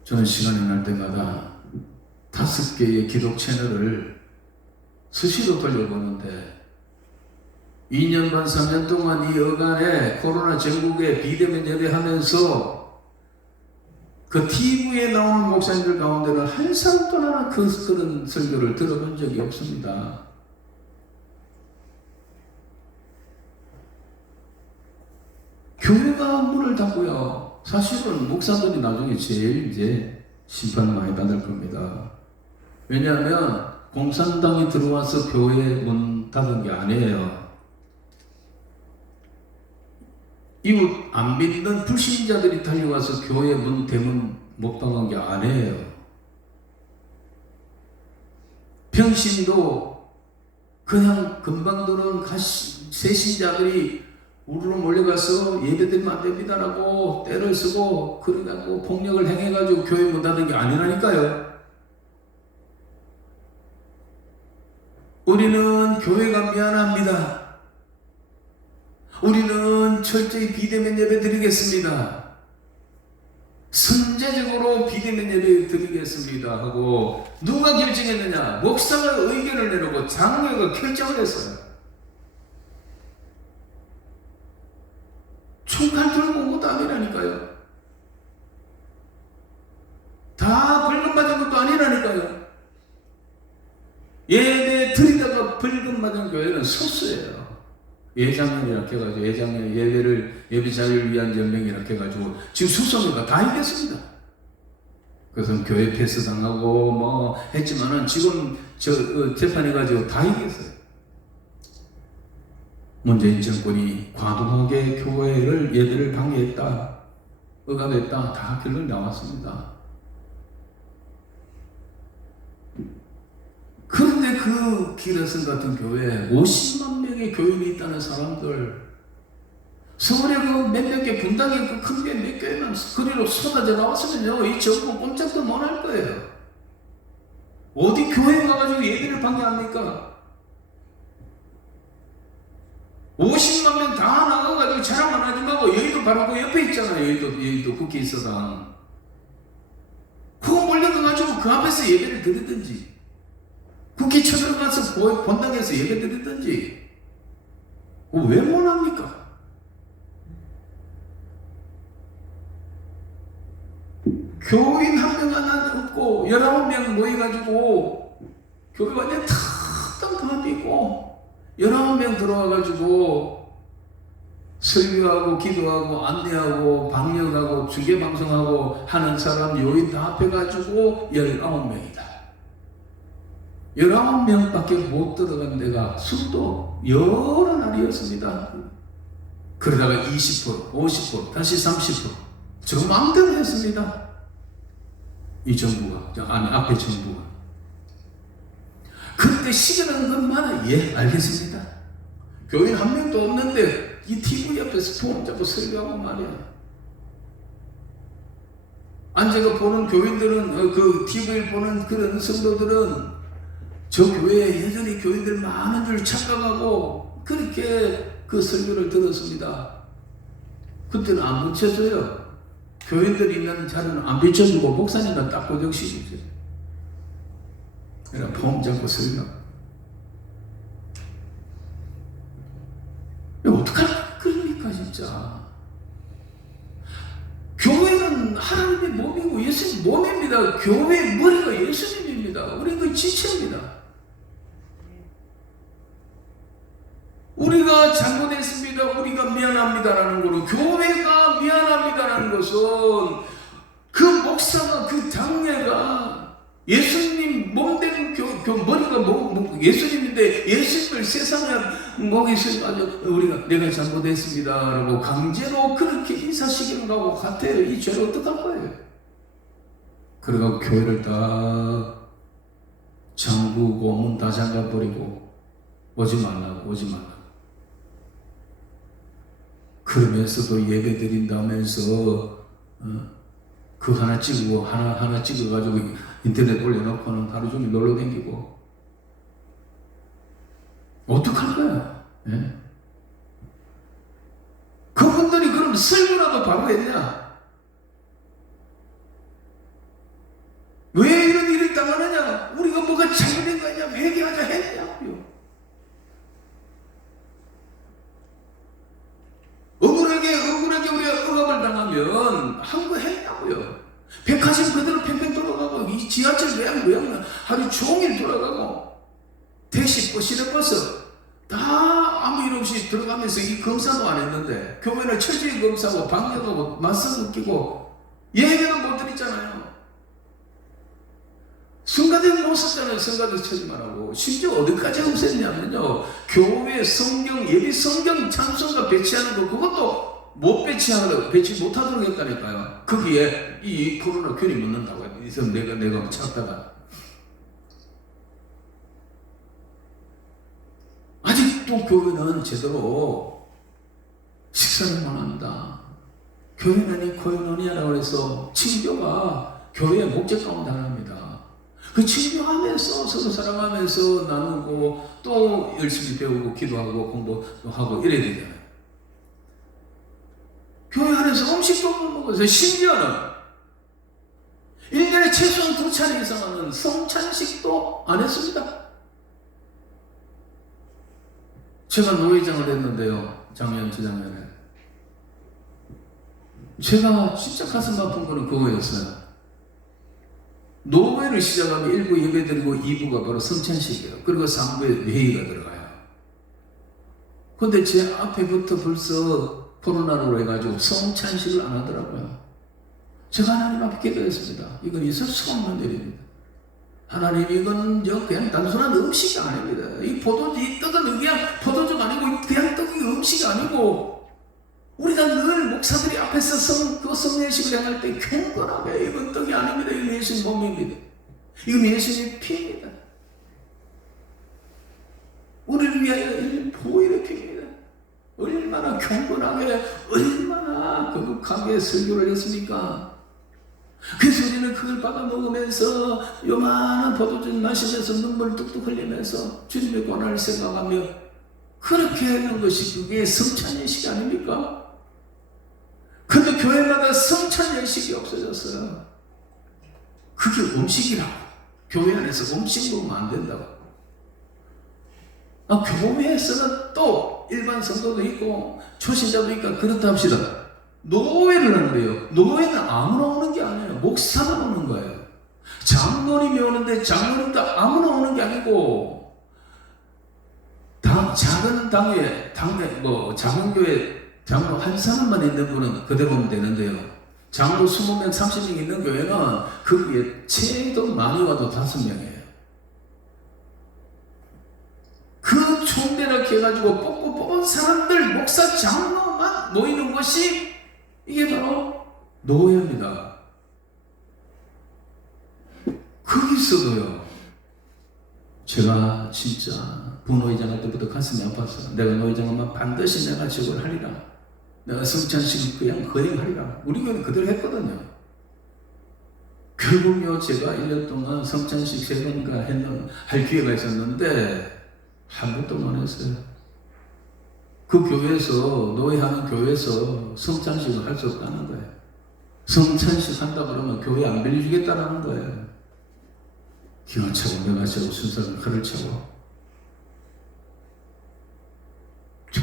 저는 시간이 날 때마다 5개의 기독 채널을 수시로 돌려보는데 2년 반 3년 동안 이 여간에 코로나 전국에 비대면 예배하면서 그 TV에 나오는 목사님들 가운데는 한 사람도 하나 그런 설교를 들어본 적이 없습니다. 교회가 문을 닫고요. 사실은 목사들이 나중에 제일 이제 심판을 많이 받을 겁니다. 왜냐하면 공산당이 들어와서 교회 문 닫은 게 아니에요. 이웃 안 믿는 불신자들이 달려와서 교회 문 대문 못 박은 게 아니에요. 평신도 그냥 금방 들어온 새신자들이 우르르 몰려가서 예배드리면 안 됩니다라고 때를 쓰고 그래가지고 폭력을 행해가지고 교회 문 닫은 게 아니라니까요. 우리는 교회가 미안합니다. 우리는 철저히 비대면 예배 드리겠습니다. 선제적으로 비대면 예배 드리겠습니다 하고 누가 결정했느냐? 목사가 의견을 내놓고 장로가 결정을 했어요. 총칼 들고 온 것도 아니라니까요. 다 벌금 맞은 것도 아니라니까요. 예배 드리다가 벌금 맞은 교회는 소수예요. 예장년이라 해가지고 예장년 예배 자유를 위한 연맹이라 해가지고 지금 수성회가 다 이겼습니다. 그래서 교회 패스 당하고 했지만은 지금 재판해가지고 다 이겼어요. 문재인 정권이 과도하게 교회를 예배를 방해했다, 억압했다, 다 결론 나왔습니다. 그런데 그 기라슨 같은 교회에 50만 명의 교인이 있다는 사람들, 서울에 그 몇몇 개 분당에 그 큰 게 몇 개만 그리로 쏟아져 나왔으면요, 이 정부 꼼짝도 못 할 거예요. 어디 교회 가가지고 예배를 방해합니까? 50만 명 다 나가가지고 자랑만 하지 말고 여의도 바로 그 옆에 있잖아요. 여의도 국회의사당. 그거 몰려가가지고 그 앞에서 예배를 드리든지 국회 쳐들어가서 본당에서 예배 드리든지 왜 못합니까? 교인 한 명 하나 없고 19명 모여가지고 교회 완전 탁탁 다 비고 19명 들어와가지고 설교하고 기도하고 안내하고 방역하고 중계방송하고 하는 사람 요인 다 합해가지고 19명이다. 19명밖에 못 들어간 데가 수도 여러 날이었습니다. 그러다가 20%, 50%, 다시 30%. 저 마음대로 했습니다. 이 정부가, 앞에 정부가. 그때 시계는 것만 예 알겠습니다. 교인 한 명도 없는데 이 TV 옆에서 폼 잡고 설교하고 말이야. 앉아가 보는 교인들은 그 TV를 보는 그런 성도들은 저 교회에 여전히 교인들 많은 줄 착각하고 그렇게 그 설교를 들었습니다. 그때는 안 비춰져요. 교인들이 있는 자리는 안 비춰주고 목사님은 딱 고정시키죠. 그냥 폼 잡고 설교. 어떡할 그럽니까 진짜. 교회는 하나님의 몸이고 예수님 몸입니다. 교회의 머리가 예수님입니다. 우리는 그 지체입니다. 우리가 잘못했습니다. 우리가 미안합니다라는 거로 교회가 미안합니다라는 것은 그 목사가 그 장례가 예수님 몸된 머리가 예수님인데 예수님을 세상에 먹이셔가지고 우리가 내가 잘못했습니다라고 강제로 그렇게 인사시키는 거하고 같아요. 이 죄를 어떡할 거예요? 그래가지고 교회를 다 잠그고 문 다 잠가버리고 오지 말라고. 그러면서도 예배 드린다면서 그 하나 찍고 하나 찍어가지고 인터넷 올려놓고는 하루 종일 놀러 다니고 어떡할 거야? 예? 그분들이 그럼 설교라도 바로 했냐? 왜 이런 일을 당하느냐? 우리가 뭐가 잘못된 거 아니냐? 회개하자 했냐고요. 억울하게 우리가 억압을 당하면 한 거 했냐고요. 백화점 그대로 팽팽 돌아가고 이 지하철 외양 하루 종일 돌아가고 택시 버스 다 아무 일 없이 들어가면서 이 검사도 안 했는데 교회는 철저히 검사하고 방역하고 마스크 끼고 예배는 못 드리잖아요. 성가대 못 썼잖아요. 성가대 처리만 하고 심지어 어디까지 없앴냐면요, 교회 성경 예비 성경 찬송가 배치하는 거 그것도 못 배치 못하도록 했다니까요. 거기에 이 코로나 괜히 묻는다고 해서 내가 찾다가 아직도 교회는 제대로 식사를 못 합니다. 교회는 이 코이노니아라고 해서 친교가 교회의 목적 가운데 하나입니다. 그 친교하면서 서로 사랑하면서 나누고 또 열심히 배우고 기도하고 공부하고 이래야 되잖아요. 교회 안에서 음식도 못 먹어서 심지어는 1년에 최소한 2차례 이상은 성찬식도 안 했습니다. 제가 노회장을 했는데요, 작년 재작년에 제가 진짜 가슴 아픈 거는 그거였어요. 노회를 시작하면 1부 예배드리고 2부가 바로 성찬식이에요. 그리고 3부에 회의가 들어가요. 근데 제 앞에부터 벌써 코로나로 해가지고 성찬식을 안 하더라고요. 제가 하나님 앞에 기도했습니다. 이건 있을 수 없는 일입니다. 하나님, 이건 그냥 단순한 음식이 아닙니다. 이 떡은 그냥 포도주가 아니고 그냥 떡이 음식이 아니고 우리가 늘 목사들이 앞에서 그 성례식을 행할 때 경건하게 이건 떡이 아닙니다. 이건 예수님 몸입니다. 이건 예수님 피입니다. 우리를 위하여 보혈의 피입니다. 얼마나 경건하게 얼마나 거룩하게 설교를 했습니까? 그래서 우리는 그걸 받아 먹으면서 요만한 포도주 마시면서 눈물 뚝뚝 흘리면서 주님의 고난을 생각하며 그렇게 하는 것이 그게 성찬예식 아닙니까? 근데 교회마다 성찬예식이 없어졌어요. 그게 음식이라고. 교회 안에서 음식 먹으면 안 된다고. 교회에서는 또 일반 성도도 있고 초신자도 있고 그렇다 합시다. 노회를 하는데요, 노회는 아무나 오는 게 아니에요. 목사만 오는 거예요. 장로님이 오는데 장로님도 아무나 오는 게 아니고 작은 작은 교회 장로 한 사람만 있는 분은 그대로 오면 되는데요, 장로 20명 30명 있는 교회는 거기에 최도 많이 와도 5명이에요. 그 총대를 해가지고 뽑은 사람들 목사 장로만 모이는 것이 이게 바로 노회입니다. 거기서도요, 제가 진짜 부노회장할 때부터 가슴이 아팠어요. 내가 노회장하면 반드시 내가 저걸 하리라. 내가 성찬식을 그냥 거행하리라. 우리 교회는 그대로 했거든요. 결국요, 제가 1년 동안 성찬식 3번인가 할 기회가 있었는데 한 번도 못 했어요. 그 교회에서, 노예하는 교회에서 성찬식을 할 수 없다는 거예요. 성찬식 한다 그러면 교회 안 빌려주겠다라는 거예요. 기가 차고 내가 차고 순서를 칼을 차고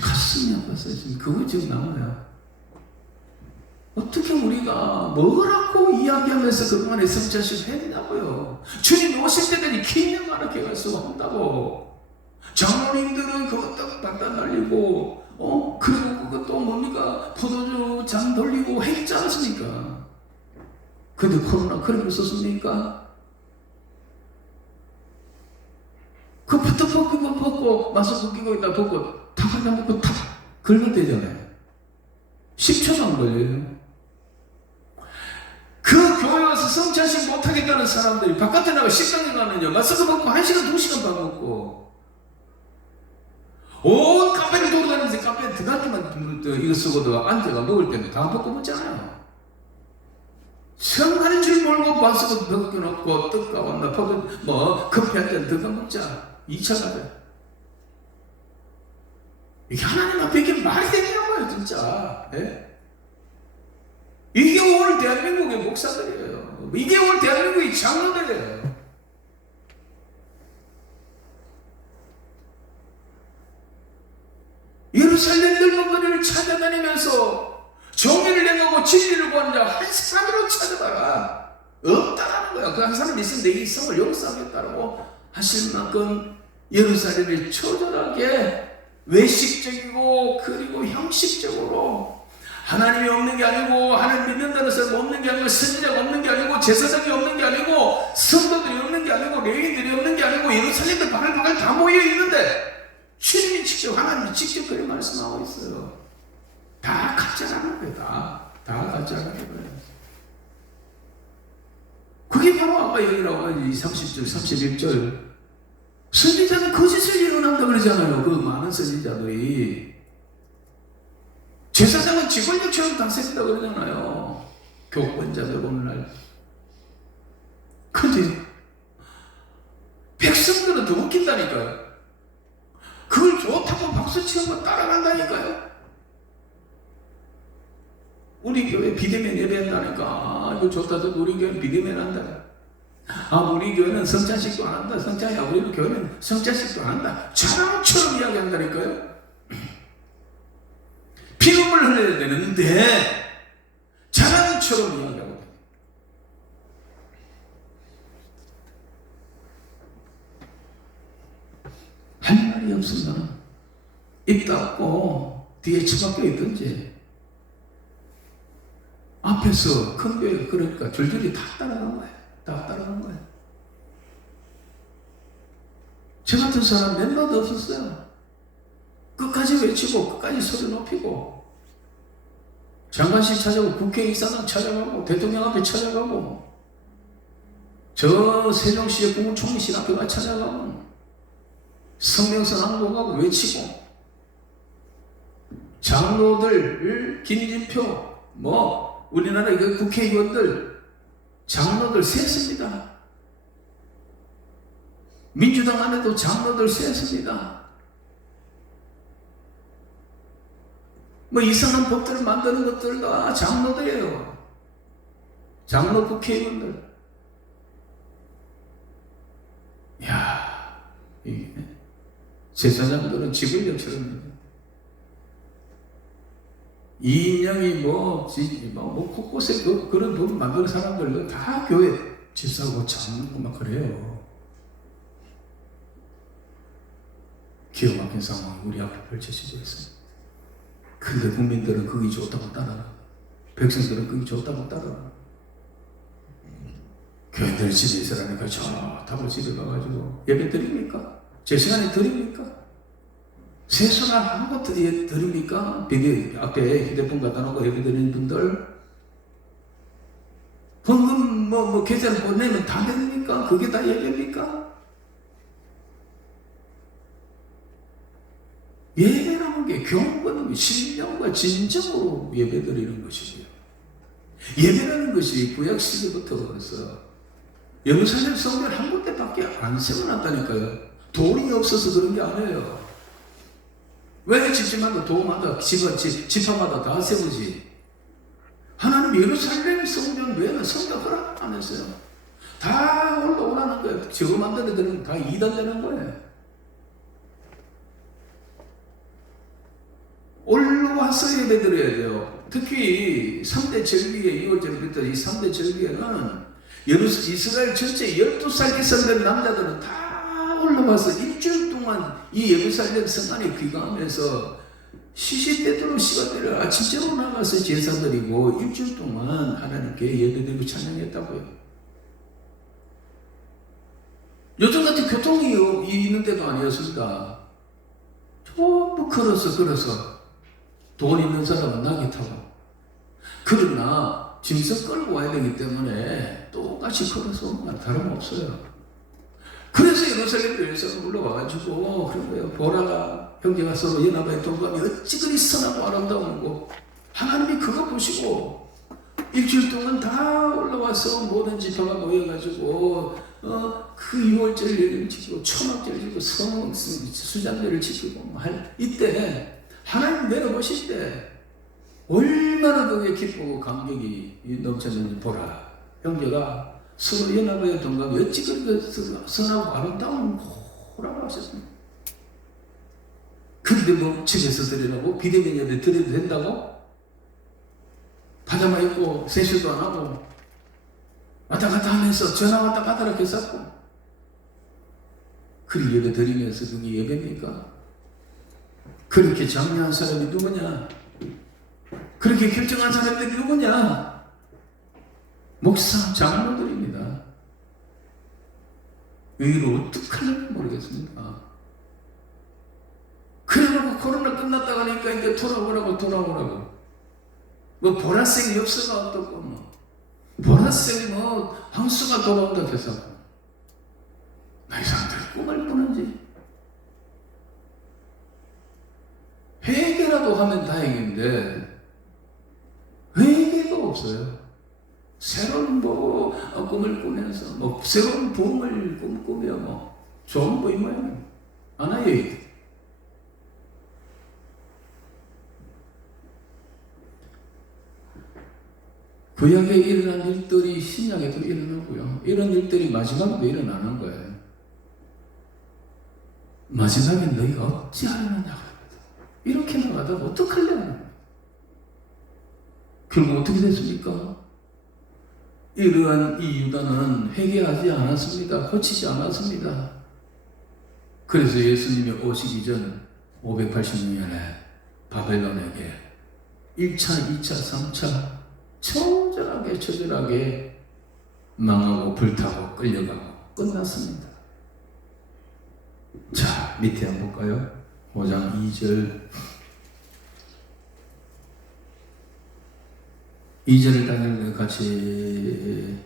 가슴이 아팠어요. 지금 그거 지금 남아요. 어떻게 우리가 뭐라고 이야기하면서 그동안에 성찬식을 해야 되냐고요. 주님 오실 때 되니 기념 하나 갈 수가 없다고. 장로님들은 그것도 반단 날리고 그리고 그것도 뭡니까 포도주 잔 돌리고 했지 않습니까? 근데 코로나 그런 거 썼습니까? 그 부터 벗고 마스크 끼고 있다 벗고 다 그냥 먹고 다 걸면 되잖아요. 10초도 안 걸려요. 그 교회 와서 성찬식 못하겠다는 사람들이 바깥에 나가 식당에 가면요 마스크 벗고 1시간 2시간 밥 먹고 온 카페를 돌아다니면서 카페에 들어가기만 이거 쓰고도 앉아가 먹을 때는 다 벗고 먹잖아요. 성가는 줄 모르고 마스크 벗겨놓고 떡가 왔나 커피 한 잔 더 먹자 2차 가자. 이게 하나님 앞에 이게 말이 되냐고요 진짜. 예? 이게 오늘 대한민국의 목사들이에요. 이게 오늘 대한민국의 장로들이에요. 예루살렘 넓은 거리를 찾아다니면서 정의를 행하고 진리를 구하는 자 한 사람으로 찾아봐라. 없다라는 거야. 그 한 사람이 있으면 내 이 성을 용서하겠다라고 하실 만큼 예루살렘이 처절하게 외식적이고 그리고 형식적으로 하나님이 없는 게 아니고 하나님 믿는다는 사람이 없는 게 아니고 선지자가 없는 게 아니고 제사장이 없는 게 아니고 성도들이 없는 게 아니고 레위인들이 없는 게 아니고 예루살렘에 바글바글 다 모여 있는데 주님이 직접 하나님이 직접 그렇게 말씀하고 있어요. 다 가짜라는 거예요. 다 가짜라는 거예요. 그게 바로 아까 여기 나와 30절 31절 선지자는 거짓을 일어난다 그러잖아요. 그 많은 선지자들이 제사장은 지권력처럼 다스린다 그러잖아요. 교권자들 오늘날. 근데 백성들은 더 웃긴다니까요. 그걸 좋다고 박수치고 따라간다니까요. 우리 교회 비대면 예배한다니까. 이거 좋다. 우리 교회 비대면 한다. 우리 교회는 성찬식도 안 한다. 우리 교회는 성찬식도 안 한다. 자랑처럼 이야기한다니까요. 피눈물 흘려야 되는데 자랑처럼 이야기하고 할 말이 없으면 입 닫고 뒤에 처박혀 있든지 앞에서 큰 교회가 그러니까 줄줄이 다 따라간 거예요. 다 따라간 거예요. 저 같은 사람 몇 명도 없었어요. 끝까지 외치고 끝까지 소리 높이고 장관실 찾아가고 국회의사당 찾아가고 대통령 앞에 찾아가고 저 세종시의 국무총리실 앞에 가 찾아가고 성명서 낭독하고 외치고 장로들 김진표 우리나라 국회의원들 장로들 셌습니다. 민주당 안에도 장로들 셌습니다. 이상한 법들을 만드는 것들 다 장로들이에요. 장로 국회의원들. 이게 제사장들은 지불력처럼 이인영이 곳곳에 그런 법 만드는 사람들도 다 교회 집사고 장로고 막 그래요. 기가 막힌 상황이 우리 앞에 펼쳐지고 있습니다. 근데 국민들은 그게 좋다고 따라라. 백성들은 그게 좋다고 따라라. 교인들 집에 있으라니까 좋다고 집에 가가지고 예배 드립니까? 제 시간에 드립니까? 세수나 하고 드립니까? 비디 앞에 휴대폰 갖다 놓고 예배 드리는 분들 헌금 계좌를 보내면 다 됩니까? 그게 다 예배입니까? 경건, 신령과 진정으로 예배드리는 것이고요. 예배라는 것이 구약 시대부터 그래서 예루살렘 성전 한 군데밖에 안 세워놨다니까요. 돈이 없어서 그런 게 아니에요. 왜 집집마다 도마다 지파마다 다 세우지? 하나님 예루살렘 성전 외에는 성전 허락 안 했어요. 다 올라오라는 거예요. 저거 만드는 데는 다 이단되는 거예요. 올라와서 예배드려야 돼요. 특히 3대 절기에 2월절부터 이 3대 절기에는 이스라엘 전체 12살 이상 된 남자들은 다 올라와서 일주일 동안 이 예루살렘 성안에 귀가하면서 시시때때로 시간대를 아침제로 나가서 제사 드리고 일주일 동안 하나님께 예배드리고 찬양했다고요. 요즘 같은 교통이 있는 데도 아니었습니다. 전부 걸어서 돈 있는 사람은 낙이 타고, 그러나 짐승 끌고 와야 되기 때문에 똑같이 걸어서 오는 건 다름없어요. 그래서 예루살렘 교회에서 올라와가지고 그런 거예요. 보라가 형제가 서로 연합의 동감이 어찌 그리 선하고 아름다운고, 하나님이 그거 보시고 일주일 동안 다 올라와서 모든 지파가 모여가지고 그 6월절 예배를 지키고 초막절 지키고 수장절을 지키고 할 이때 하나님 내려보실 때 얼마나 그게 기쁘고 감격이 넘쳤는지 보라. 형제가 서로 연합의 동감이 어찌 그리 선하고 아름다운 거라고 하셨습니다. 그런데 뭐 집에서 드리라고? 비대면 예배 드려도 된다고? 파자마 입고 세수도 안 하고 왔다 갔다 하면서 전화 왔다 갔다 이렇게 쌓고, 그리 예배 드리면서 그게 예배입니까? 그렇게 장려한 사람이 누구냐? 그렇게 결정한 사람들이 누구냐? 목사, 장로들입니다. 이걸 어떻게 하려고 모르겠습니까? 그래놓고 코로나 끝났다고 하니까 이제 돌아오라고. 뭐 보라색 엽서가 어떻고, 뭐 보라색 뭐 황수가 돌아온다 해서 이 사람들 꿈을 꾸는지. 회개라도 하면 다행인데 회개가 없어요. 새로운 뭐 꿈을 꾸면서 뭐 새로운 부흥을 꿈꾸며 뭐 좋은 부인 모양이에요. 하나의 구약에 일어난 일들이 신약에도 일어나고요. 이런 일들이 마지막에도 일어나는 거예요. 마지막에 너희가 어찌하려느냐. 이렇게 나가다가 어떡하려나. 결국 어떻게 됐습니까? 이러한 이 유다는 회개하지 않았습니다. 고치지 않았습니다. 그래서 예수님이 오시기 전 580년에 바벨론에게 1차, 2차, 3차 처절하게 망하고 불타고 끌려가고 끝났습니다. 자, 밑에 한번 볼까요? 5장 2절을 다니는 같이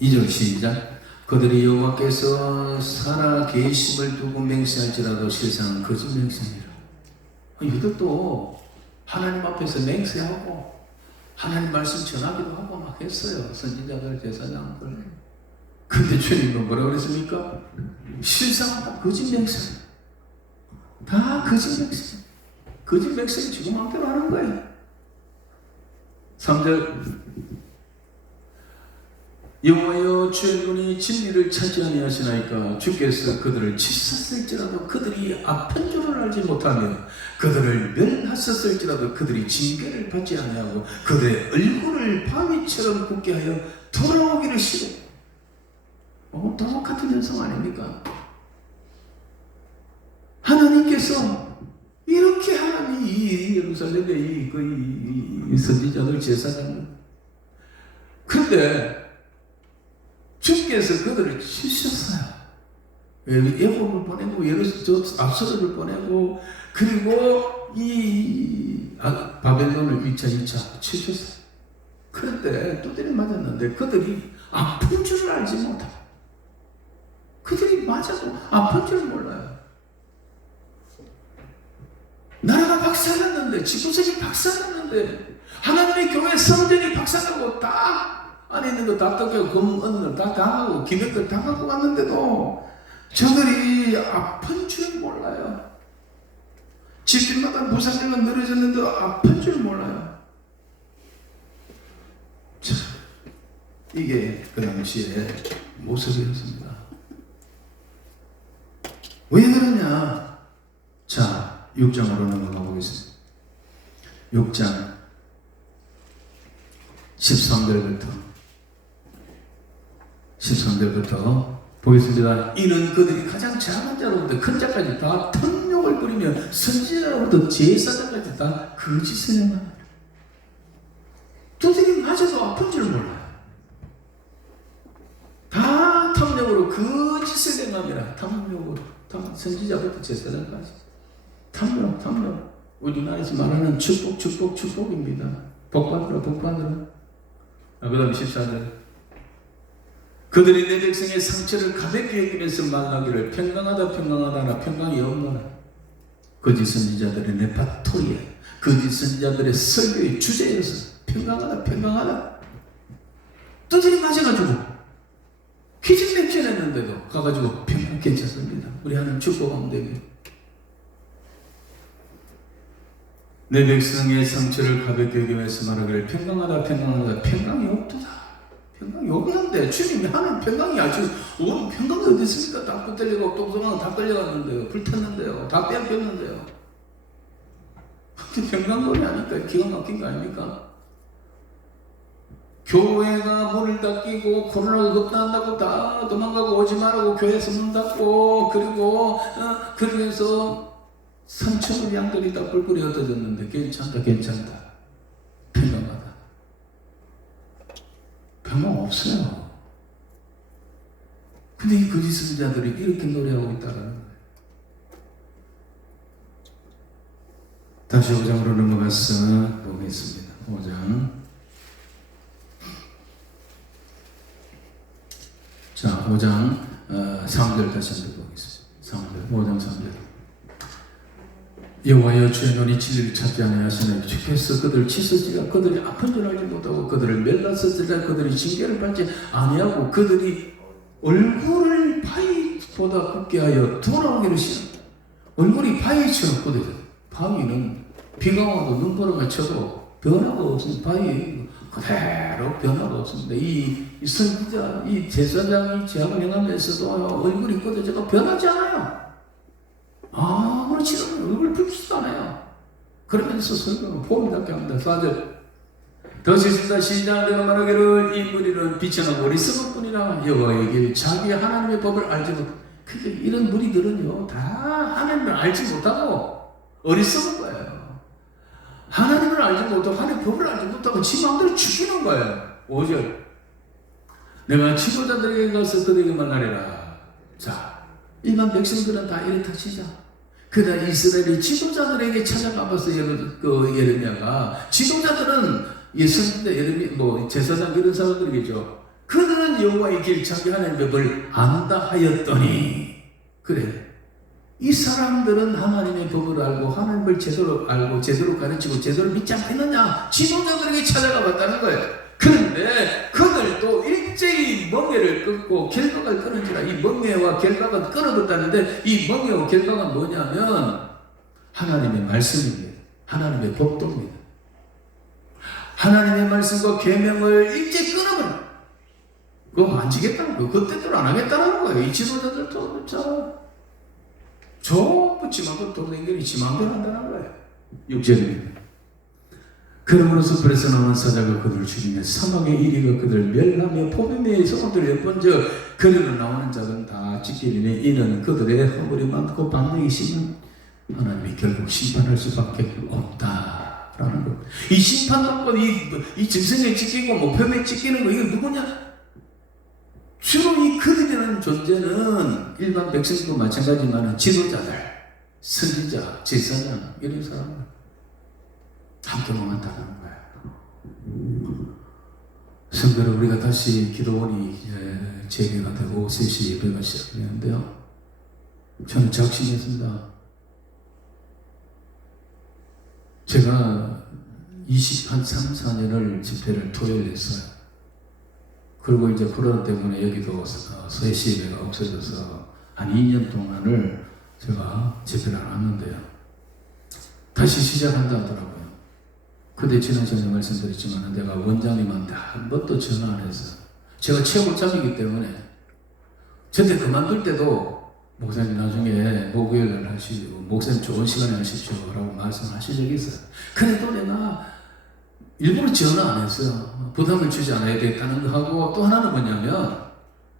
2절 시작. 그들이 여호와께서 살아 계심을 두고 맹세할지라도 실상은 거짓 맹세니라. 이것도 하나님 앞에서 맹세하고 하나님 말씀 전하기도 하고 막 했어요. 선지자들, 제사장들. 근데 주님은 뭐라고 그랬습니까? 실상은 다 거짓 맹세. 다 거짓 맹세. 거짓 맹세는 지금 마음대로 하는 거예요. 3절. 여호와여 주의 눈이 진리를 찾지 아니하시나이까. 주께서 그들을 치셨을지라도 그들이 악한 줄을 알지 못하며 그들을 멸하셨을지라도 그들이 징계를 받지 아니하고 그들의 얼굴을 바위처럼 굳게 하여 돌아오기를 싫어. 똑같은 현상 아닙니까? 하나님께서 이렇게 하나님이 이 예루살렘의 이 선지자들, 제사장들, 근데 주께서 그들을 치셨어요. 예고를 보내고 압살을 보내고 그리고 이 바벨론을 1차, 2차 치셨어요. 그런데 두드려 맞았는데 그들이 아픈 줄을 알지 못하고, 그들이 맞아도 아픈 줄 몰라요. 나라가 박살났는데, 지구색이 박살났는데, 하나님의 교회 성전이 박살나고 다 안에 있는 거 다 뜯겨 금은을 다 당하고 기맥을 다 갖고 갔는데도 저들이 아픈 줄 몰라요. 집집마다 무상자가 늘어졌는데 아픈 줄 몰라요. 자, 이게 그 당시의 모습이었습니다. 왜 그러냐? 자, 6장으로 넘어가 보겠습니다. 6장 13절부터 보겠습니다. 이는 그들이 가장 작은 자로부터 큰 자까지 다 탐욕을 부리며 선지자로부터 제사장까지 다 거짓을 행하느니라. 저들이 맞아도 아픈 줄 몰라요. 다 탐욕으로 거짓을 행함이라. 탐욕으로, 선지자부터 제사장까지 탐욕. 우리나라에서 말하는 축복입니다. 복받으라. 그 다음 14절. 그들이 내 백성의 상처를 가볍게 여기면서 말하기를 평강하다 평강이 없노라. 거짓 선지자들의 레파토리에, 거짓 선지자들의 설교의 주제여서 평강하다. 두들이 맞아가지고 기진맥진했는데도 가가지고 평강 괜찮습니다. 우리 하나님 축복하면 되게. 내 백성의 상처를 가볍게 여기면서 말하기를 평강하다 평강이 없도다. 평강이 없는데 주님이 하는 평강이 아주 평강이 어디 있습니까? 다 붙들리고 똥성은 다 끌려갔는데요. 불탔는데요. 다 빼앗겼는데요. 평강놀이 하니까 기가 막힌 거 아닙니까? 교회가 문을 닫히고 코로나가 급단한다고 다 도망가고 오지 말라고 교회에서 문 닫고 그러면서 3,000의 양들이 다 뿔뿔이 흩어졌는데 괜찮다 평강하다. 평강 없어요. 근데 이 거짓 선지자들이 이렇게 노래하고 있다는 거예요. 다시 5장으로 넘어가서 보겠습니다. 5장. 자, 5장 3절 다시 한번 보겠습니다. 5장 3절. 여호와여 주의 눈이 진리를 찾지 아니하시나니 주께서 그들을 치셨으나 그들이 아픈 줄 알지 못하고 그들을 멸랐을지라 그들이 징계를 받지 아니하고 그들이 얼굴을 바위보다 굽게 하여 돌아오기를 싫어. 얼굴이 바위처럼 굳어져. 바위는 비가 와도 눈보라가 쳐도 변화가 없습니다. 바위 그대로 변화가 없습니다. 이 선지자, 이 제사장이 제약을 행하면서도 얼굴이 굳어져도 변하지 않아요. 아무렇지도 않아요. 얼굴 붉히지도 않아요. 그러면서 설교는 폼이답게 합니다. 4절. 더 지신다 신장 내가 말하기를 이 무리는 비천하고 어리석은 뿐이라 여호와에게 자기 하나님의 법을 알지 못. 이런 무리들은요 다 하나님을 알지 못하고 어리석은 거예요. 하나님을 알지 못하고 하나님의 법을 알지 못하고 지 마음대로 죽이는 거예요. 5절. 내가 지도자들에게 가서 그들에게 말하리라. 자, 일반 백성들은 다 이렇다 치자. 그러나 이스라엘이 지도자들에게 찾아가면서 예레미야가 지도자들은 예수님의 예레미야 제사장 이런 사람들이겠죠. 그들은 여호와의 길 자기 하나님의 법을 안다 하였더니 그래. 이 사람들은 하나님의 법을 알고 하나님을 제대로 알고 제대로 가르치고 제대로 믿지 않겠느냐? 지도자들에게 찾아가 봤다는 거예요. 그런데 그들도 일제히 멍에를 끊고 결박을 끊은지라. 이 멍에와 결박은 끊어졌다는데 이 멍에와 결박은 뭐냐면 하나님의 말씀입니다. 하나님의 법도입니다. 하나님의 말씀과 계명을 일제히 끊어버려. 그거 안 지겠다는 거예요. 그때도 안 하겠다는 거예요. 이 지도자들도 전부 지마음대로 동생들이 지마음대로 한다는 거예요. 6절입니다. 그러므로서 불에서 나오는 사자가 그들을 죽이며 사막의 이리가 그들을 멸하며 포도매의 소금들을 엿본저 그들로 나오는 자는 다 찢기리니 이는 그들의 허물이 많고 반응이 심한 하나님이 결국 심판할 수밖에 없다라는 것. 이 심판받고 이 짐승에 찢기고 표면에 찢기는 거 이거 누구냐? 주로 이 그들이라는 존재는 일반 백성도 마찬가지지만 지도자들, 선지자, 제사장 이런 사람들 함께 망한다는 거예요. 성도는 우리가 다시 기도원이 재개가 되고 3시 예배가 시작되는데요. 저는 작심했습니다. 제가 3, 4년을 집회를 토요일 했어요. 그리고 이제 코로나 때문에 여기도 서해시대가 없어져서 한 2년 동안을 제가 집회를 안 왔는데요. 다시 시작한다 하더라고요. 근데 지난 시간에 말씀드렸지만 내가 원장님한테 한 번도 전화 안 했어요. 제가 최고점이기 때문에 저때 그만둘 때도 목사님 나중에 목요일 날 하시고 목사님 좋은 시간에 하십시오 라고 말씀하신 적이 있어요. 그래도 내가 일부러 전화 안 했어요. 부담을 주지 않아야 되겠다는 거 하고, 또 하나는 뭐냐면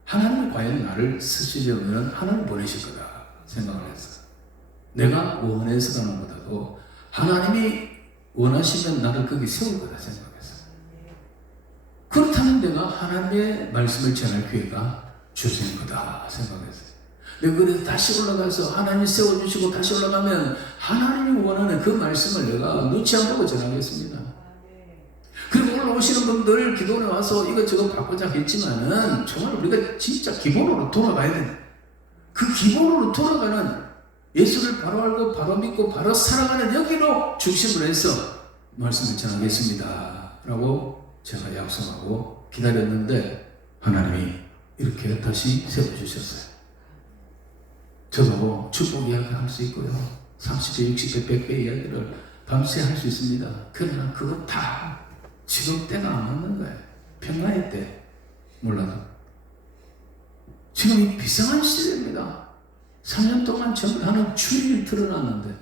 하나님이 과연 나를 쓰시려면 하나님 보내실 거다 생각을 했어요. 내가 원해서 가는 것보다도 하나님이 원하시면 나를 거기 세울 거다 생각했어요. 그렇다면 내가 하나님의 말씀을 전할 기회가 주어진 거다 생각했어요. 내가 그래서 다시 올라가서 하나님이 세워주시고 다시 올라가면 하나님이 원하는 그 말씀을 내가 놓지 않고 전하겠습니다. 그리고 올라오시는 분들 기도원에 와서 이것저것 바꾸자 했지만은 정말 우리가 진짜 기본으로 돌아가야 된다. 그 기본으로 돌아가는 예수를 바로 알고 바로 믿고 바로 살아가는 여기로 중심으로 해서 말씀을 전하겠습니다 라고 제가 약속하고 기다렸는데 하나님이 이렇게 다시 세워주셨어요. 저도 축복 이야기를 할 수 있고요. 30배, 60배, 100배 이야기를 밤새 할 수 있습니다. 그러나 그거 다 지금 때가 안 맞는 거예요. 평화의 때 몰라도. 지금 이 비상한 시대입니다. 3년 동안 전부 하는 주일이 드러났는데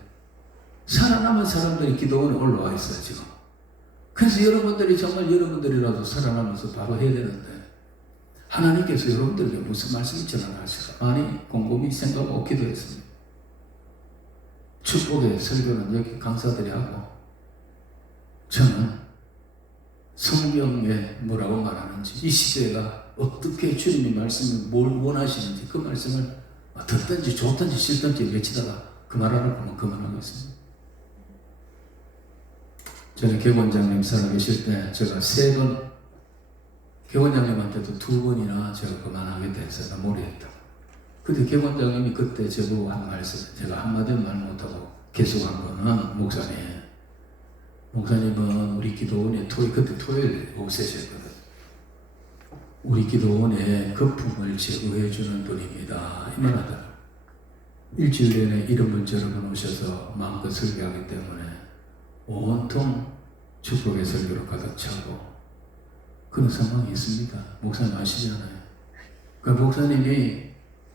살아남은 사람들이 기도원에 올라와 있어요 지금. 그래서 여러분들이 정말 여러분들이라도 살아남아서 바로 해야 되는데 하나님께서 여러분들에게 무슨 말씀을 전하실까 많이 곰곰이 생각하고 기도했습니다. 축복의 설교는 여기 강사들이 하고 저는 성경에 뭐라고 말하는지 이 시대가 어떻게 주님의 말씀을 뭘 원하시는지 그 말씀을 듣든지 좋든지 싫든지 외치다가 그 말하라고 그만하겠습니다. 저는 개원장님 살아계실 때 제가 3번 개원장님한테도 2번이나 제가 그만하겠다 해서 나 모르겠다. 근데 개원장님이 그때 저보고 한 말씀 제가 한마디 말 못하고 계속한 거는 목사님은 우리 기도원에 그때 토요일 오후 3시였거든. 우리 기도원에 거품을 제거해 주는 분입니다. 이 말 하더라. 일주일 내내 이런 분 저런 분 오셔서 마음껏 설교하기 때문에 온통 축복의 설교로 가득 차고 그런 상황이 있습니다. 목사님 아시잖아요. 그 목사님이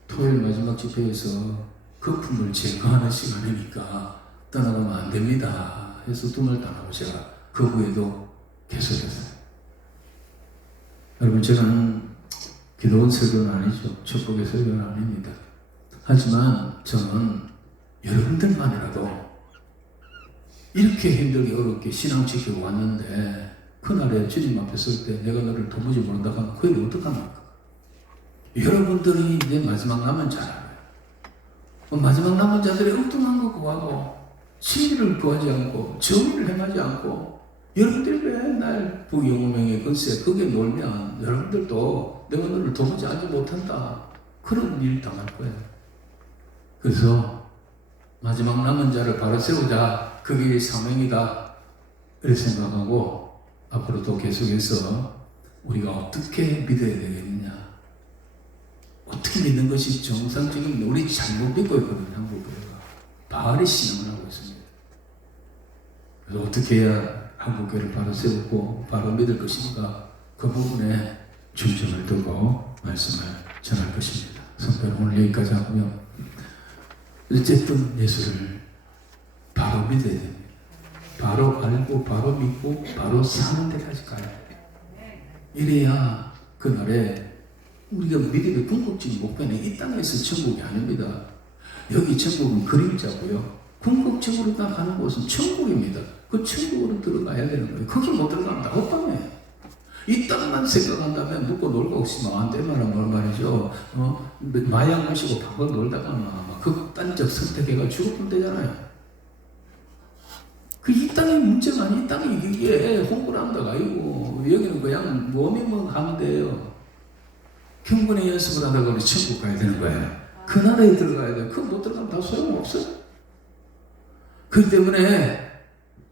토요일 마지막 집회에서 거품을 제거하는 시간이니까 떠나가면 안 됩니다 해서 2말 안 하고 제가 그 후에도 계속했어요. 여러분 저는 기도원 설교는 아니죠. 축복의 설교는 아닙니다. 하지만 저는 여러분들만이라도 이렇게 힘들게 어렵게 신앙 지키고 왔는데 그날에 주님 앞에 설 때 내가 너를 도무지 모른다 하면 그 일이 어떡합니까? 여러분들이 이제 마지막 남은 자라고요. 마지막 남은 자들이 엉뚱한 거 구하고 진리를 구하지 않고 정의를 행하지 않고 여러분들이 맨날 부영명의 근세 거기에 놀면 여러분들도 내가 너를 도무지 알지 못한다 그런 일 당할 거예요. 그래서 마지막 남은 자를 바로 세우자 그게 사명이다 이렇게 생각하고 앞으로도 계속해서 우리가 어떻게 믿어야 되겠느냐 어떻게 믿는 것이 정상적인 우리 잘못 믿고 있거든요. 한국교회가 바알의 신앙을 하고 있습니다. 그래서 어떻게 해야 한국교회를 바로 세우고 바로 믿을 것인가 그 부분에 중점을 두고 말씀을 전할 것입니다. 성도는 오늘 여기까지 하고요. 어쨌든 예수를 바로 믿어야 됩니다. 바로 알고 바로 믿고 바로 사는 데까지 가야 돼요. 이래야 그날에 우리가 믿음의 궁극적인 목표는 이 땅에서 천국이 아닙니다. 여기 천국은 그림자고요. 궁극적으로 가는 곳은 천국입니다. 그 천국으로 들어가야 되는 거예요. 거기 못 들어가면 나ot방에 이 땅만 생각한다면 묵고 놀고 없으면 안 되면 뭘 말이죠. 마약 마시고 방금 놀다가 극단적 선택해가 죽으면 되잖아요. 이 땅의 문제가 아니, 이 땅이 이게 홍보한다가 아니고, 여기는 그냥 몸이면 하면 돼요. 경건의 연습을 하다가 우리 천국 가야 되는 거예요. 그 나라에 들어가야 돼요. 그거 못 들어가면 다 소용없어요. 그렇기 때문에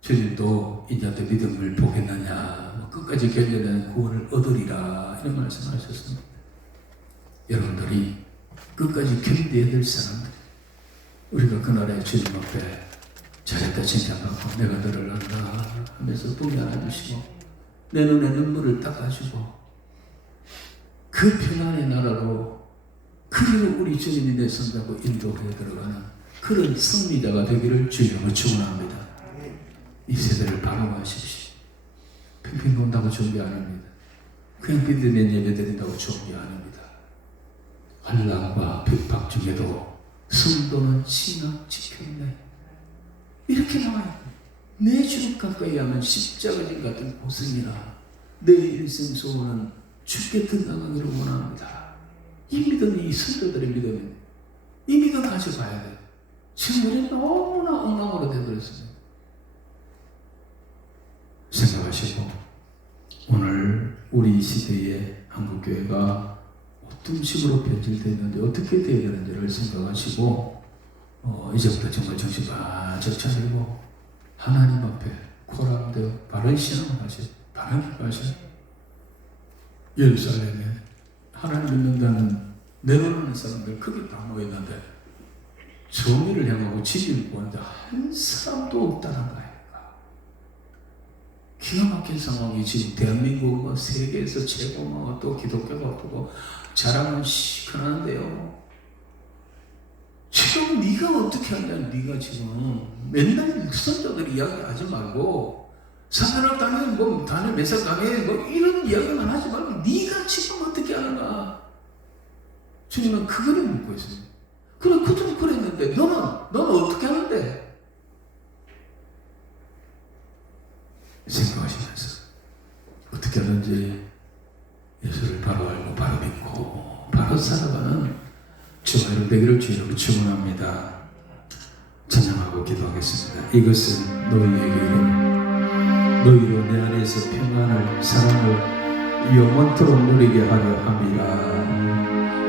주님도 인자한테 믿음을 보겠느냐, 뭐 끝까지 견뎌내는 구원을 얻으리라 이런 말씀하셨습니다. 여러분들이 끝까지 견뎌야 될 사람들, 우리가 그날에 주님 앞에 잘했다 칭찬받고 내가 너를 안다 하면서 봉이 안아주시고 내 눈에 눈물을 닦아주고 그 평안의 나라로 그리고 우리 주님이 내 손잡고 인도해 들어가는 그런 승리자가 되기를 주님으로 축원합니다. 이 세대를 방어하십시오. 핑핑 돈다고 준비 안 합니다. 그냥 믿음의 예배 드린다고 준비 안 합니다. 환난과 핍박 중에도 성도는 신앙 지켰네. 이렇게 나와요. 내 주 가까이 하면 십자가진 같은 고생이라 내 일생 소원은 주께 등당하기를 원합니다. 이 믿음이 이 성도들의 믿음입니다. 이 믿음 가져가야 돼요. 지금 우리는 너무나 엉망으로 되어버렸습니다. 생각하시고 오늘 우리 시대의 한국교회가 어떤 식으로 변질되는지 어떻게 되어야 되는지를 생각하시고 이제부터 정말 정신 바짝 차리고 하나님 앞에 코람되어 바른 신앙을 하세요. 바른 기도 하세요. 예루살렘에 하나님 믿는다는 내려오는 사람들 크게 다 모였는데 정의를 향하고 진리를 구하는데 한 사람도 없다는 거예요. 기가 막힌 상황이 지금 대한민국은 세계에서 최고고 또 기독교가 없고 자랑은 시큰한데요. 지금 네가 어떻게 하냐? 네가 지금 맨날 선조들 이야기하지 말고 사관학 다니는 뭐 다니 매사 다니 뭐 이런 이야기만 하지 말고 네가 지금 어떻게 하는가? 주님은 그거를 묻고 있습니다. 그래 그들은 그랬는데 너는 어떻게 하는데? 생각하시면서 어떻게 하든지 예수를 바로 알고 바로 믿고 바로 살아가는 주가 되기를 주님으로 축원합니다. 찬양하고 기도하겠습니다. 이것은 너희에게 이름 너희로 내 안에서 평안을 사랑을 영원토록 누리게 하려 함이라.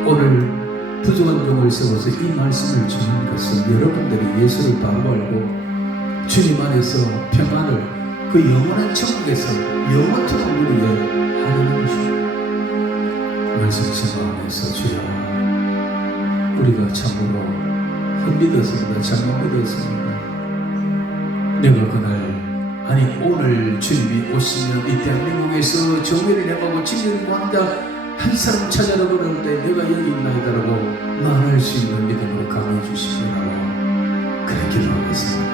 오늘 부족한 종을 세워서 이 말씀을 주는 것은 여러분들이 예수를 바로 알고 주님 안에서 평안을 그 영원한 천국에서 영원토록 누리게 하려는 것입니다. 말씀 생각하면서 주여 우리가 참으로 헛믿었습니다. 잘못 믿었습니다. 내가 그날 아니 오늘 주님이 오시면 이 대한민국에서 정의를 행하고 진리를 구하는 자 한 사람 찾아라 그러는데 내가 여기 있나이다라고 말할 수 있는 믿음으로 강해 주시려고 그래 기도하겠습니다.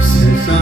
세상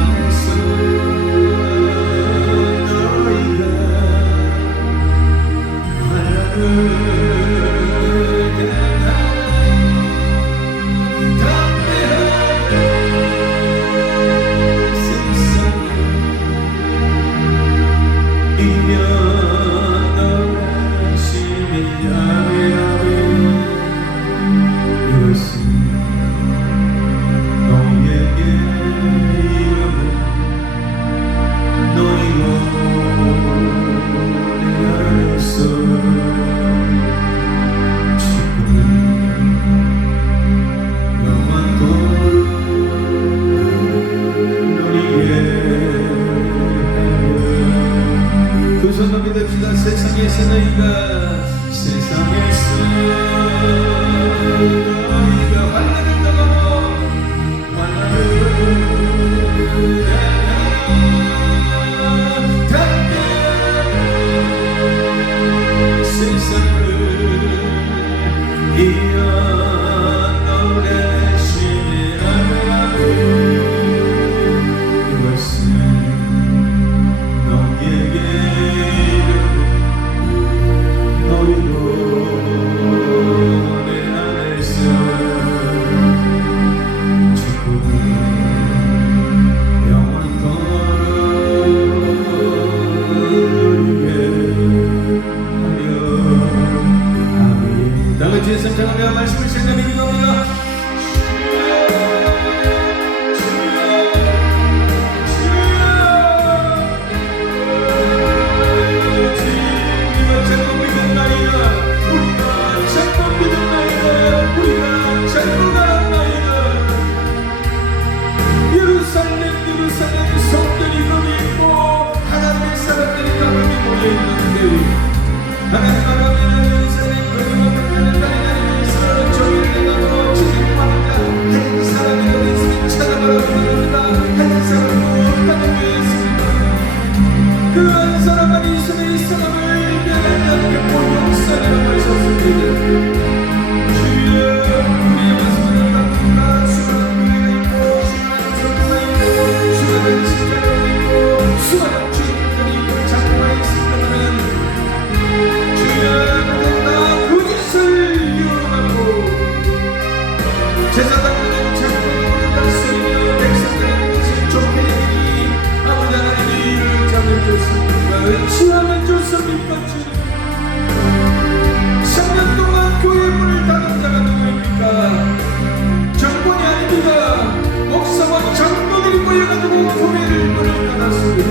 가지고 교회를 문을 닫았습니다.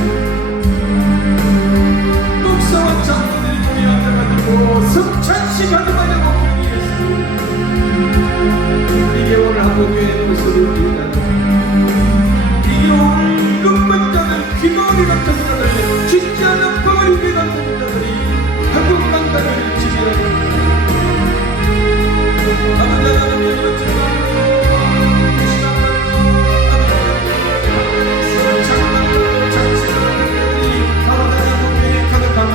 목사와 장로들이 문이 앉아가지고 성찬식 가져가자고 경의했습니다. 이게 오늘 한국교회의 모습입니다. 이게 오늘 눈먼자들, 귀머리 같은 자들, 진지 않은 버리기 같은 자들이 한국 땅을 지배하고 있습니다. 아버지 하나님 이런 정말로 이 시간만도 성찬만도 잔치만들이 아버지 한국교회에 가득하는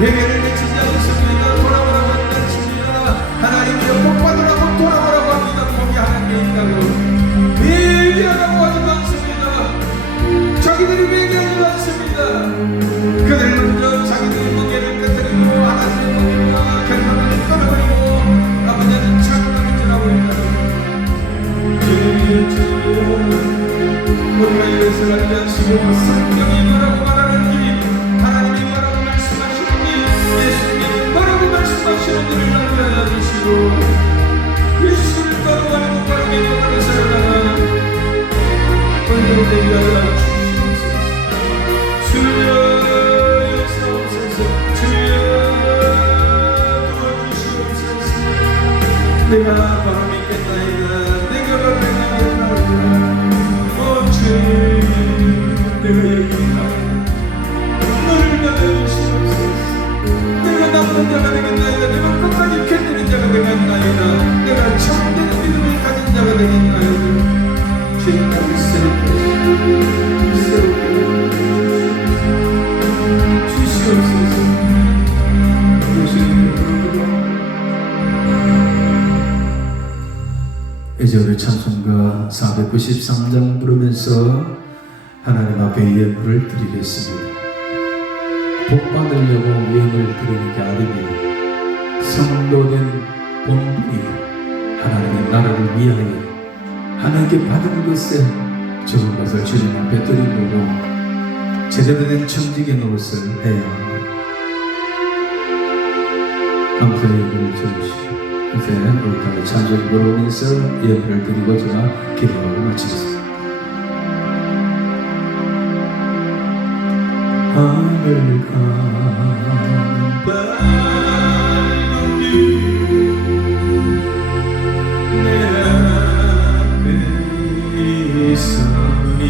회개를 외치지 않습니다. 돌아오라고 외칩니다. 하나님이여 복받으라고 돌아오라고 합니다. 포기하는 게 있다고 회개하라고 하지 않습니다. 자기들이 회개하지 않습니다. 그들 먼저 자기들의 무게를 깨뜨리고 하나님의 무게와 결론을 끊어버리고 아버지는 창문을 지나고 있다는 우리가 이것을 알지 않시고 성경이 뭐라고 말하는지 하나님이 뭐라고 말씀하시는지 예수님이 뭐라고 말씀하시는지를 알게 해주시고 예수를 따라가는 바람에 바람에 살아가는 오늘도 되게 주시옵소서. 주여 역사옵소서. 주여 도와주시옵소서. 내가 바로 믿겠나이다. 내가 바로 믿겠나이다. 주님 내가 여기 있나이다. 너를 받아주시옵소서. 내가 남는 자가 되겠나이다. 내가 끝까지 견디는 자가 되겠나이다. 내가 참된 믿음을 가진 자가 되겠나이다. 주님 나를 새롭게 주시옵소서. 예전의 찬송가 493장 부르면서 하나님 앞에 예물을 드리겠습니다. 복 받으려고 예물을 드리는 게 아닙니다. 성도된 본분이 하나님의 나라를 위하여 하나님께 받은 것에 적은 것을 주님 앞에 드리고 제대로 된 청지기 노릇을 해야 합니다. 감사의 예물을 주시오. 이제 우리 다 찬송 부르면서 예물을 드리고 제가 기도하고 마치겠습니다. 하늘 가는 밝은 내 앞에 있으니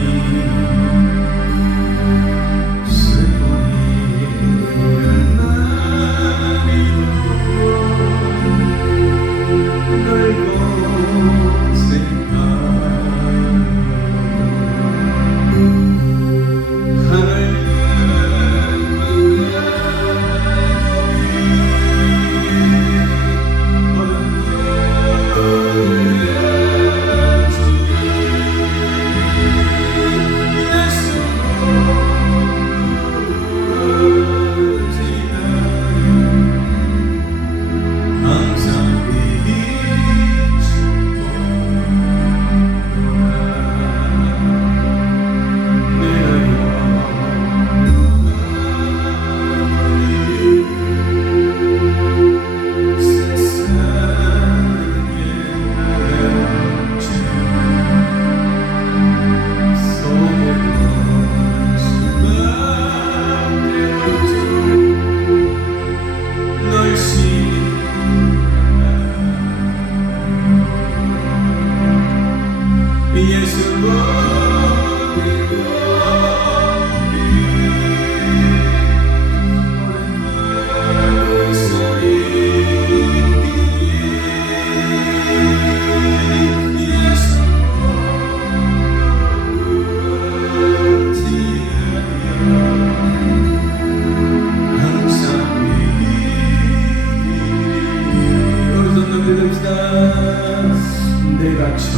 내가 참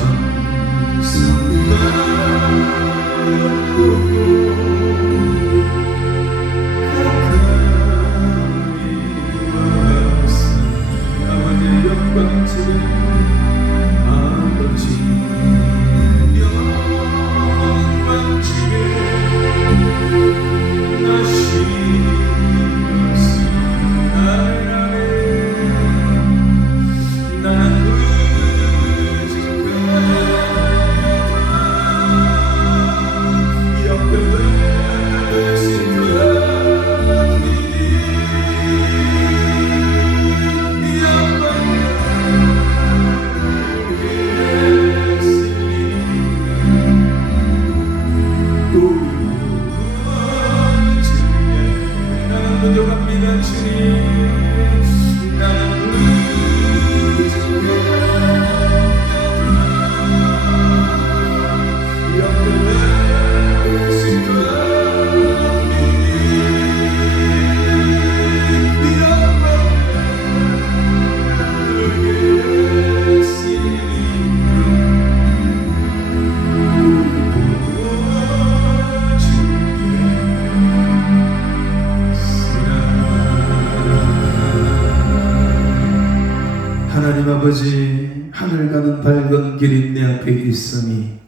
길이 내 앞에 있으니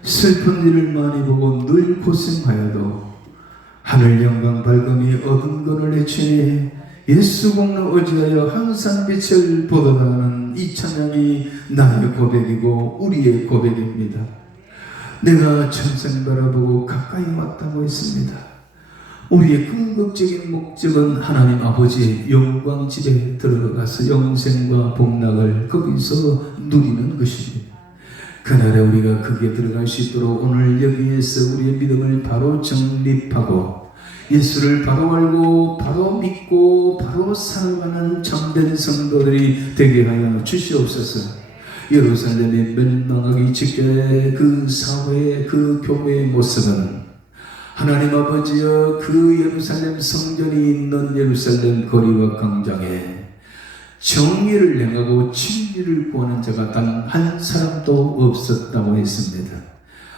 슬픈 일을 많이 보고 늘 고생하여도 하늘 영광 밝음이 어두운 것을 내치니 예수 공로 의지하여 항상 빛을 보도하는 이 찬양이 나의 고백이고 우리의 고백입니다. 내가 천상 바라보고 가까이 왔다고 했습니다. 우리의 궁극적인 목적은 하나님 아버지의 영광 집에 들어가서 영생과 복락을 거기서 누리는 것입니다. 그날에 우리가 거기에 들어갈 수 있도록 오늘 여기에서 우리의 믿음을 바로 정립하고 예수를 바로 알고 바로 믿고 바로 살아가는 참된 성도들이 되게 하여 주시옵소서. 예루살렘이 멸망하기 직전에 그 사회의 그 교회의 모습은 하나님 아버지여 그 예루살렘 성전이 있는 예루살렘 거리와 광장에 정의를 행하고 진리를 구하는 자가 단 한 사람도 없었다고 했습니다.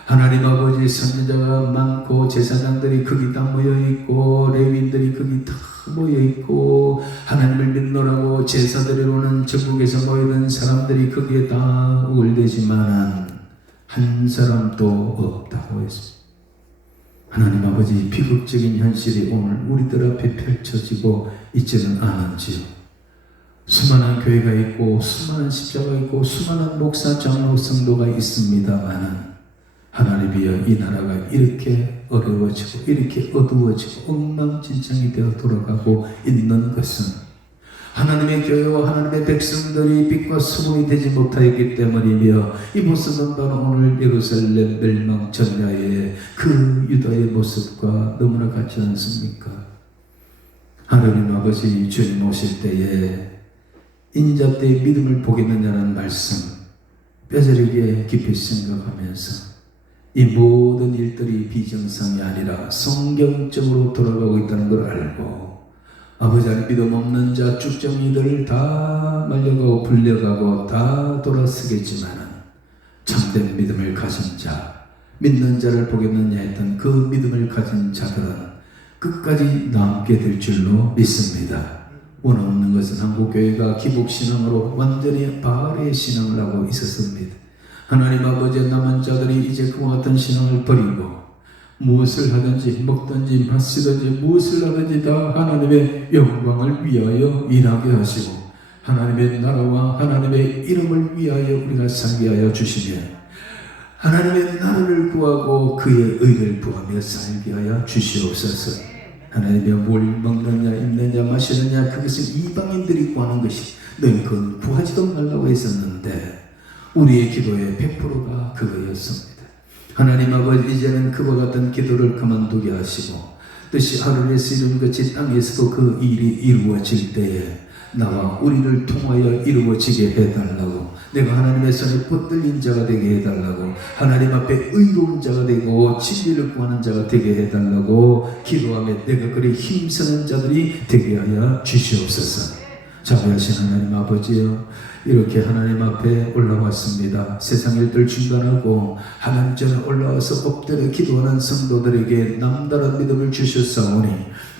하나님 아버지 선지자가 많고 제사장들이 거기 다 모여있고 레위인들이 거기 다 모여있고 하나님을 믿노라고 제사드리러오는 전국에서 모이는 사람들이 거기에 다 우글대지만 한 사람도 없다고 했습니다. 하나님 아버지 비극적인 현실이 오늘 우리들 앞에 펼쳐지고 있지는 않은지요. 수많은 교회가 있고 수많은 십자가 있고 수많은 목사 장로 성도가 있습니다만 하나님이여 이 나라가 이렇게 어려워지고 이렇게 어두워지고 엉망진창이 되어 돌아가고 있는 것은 하나님의 교회와 하나님의 백성들이 빛과 소금이 되지 못하였기 때문이며 이 모습은 바로 오늘 예루살렘 멸망 전야의 그 유다의 모습과 너무나 같지 않습니까? 하나님 아버지 주님 오실 때에 인자 때의 믿음을 보겠느냐는 말씀 뼈저리게 깊이 생각하면서 이 모든 일들이 비정상이 아니라 성경적으로 돌아가고 있다는 걸 알고 아버지 안에 믿음 없는 자 쭉정이들을 다 말려가고 불려가고 다 돌아서겠지만 참된 믿음을 가진 자 믿는 자를 보겠느냐 했던 그 믿음을 가진 자들은 끝까지 남게 될 줄로 믿습니다. 원없는 것은 한국교회가 기복신앙으로 완전히 바알의 신앙을 하고 있었습니다. 하나님 아버지의 남은 자들이 이제 그와 같은 신앙을 버리고 무엇을 하든지 먹든지 마시든지 무엇을 하든지 다 하나님의 영광을 위하여 일하게 하시고 하나님의 나라와 하나님의 이름을 위하여 우리가 살게 하여 주시며 하나님의 나라를 구하고 그의 의를 구하며 살게 하여 주시옵소서. 하나님의 뭘 먹느냐 입느냐 마시느냐 그것은 이방인들이 구하는 것이 너희 그건 구하지도 말라고 했었는데 우리의 기도의 100%가 그거였습니다. 하나님 아버지 이제는 그와 같은 기도를 그만두게 하시고 뜻이 하늘에서 이룬 것이 땅에서도 그 일이 이루어질 때에 나와 우리를 통하여 이루어지게 해달라고 내가 하나님의 손에 붙들린 자가 되게 해달라고 하나님 앞에 의로운 자가 되고 진리를 구하는 자가 되게 해달라고 기도하며 내가 그리 힘쓰는 자들이 되게 하여 주시옵소서. 자비하신 하나님 아버지여 이렇게 하나님 앞에 올라왔습니다. 세상 일들 중단하고 하나님 전에 올라와서 엎드려 기도하는 성도들에게 남다른 믿음을 주셨사오니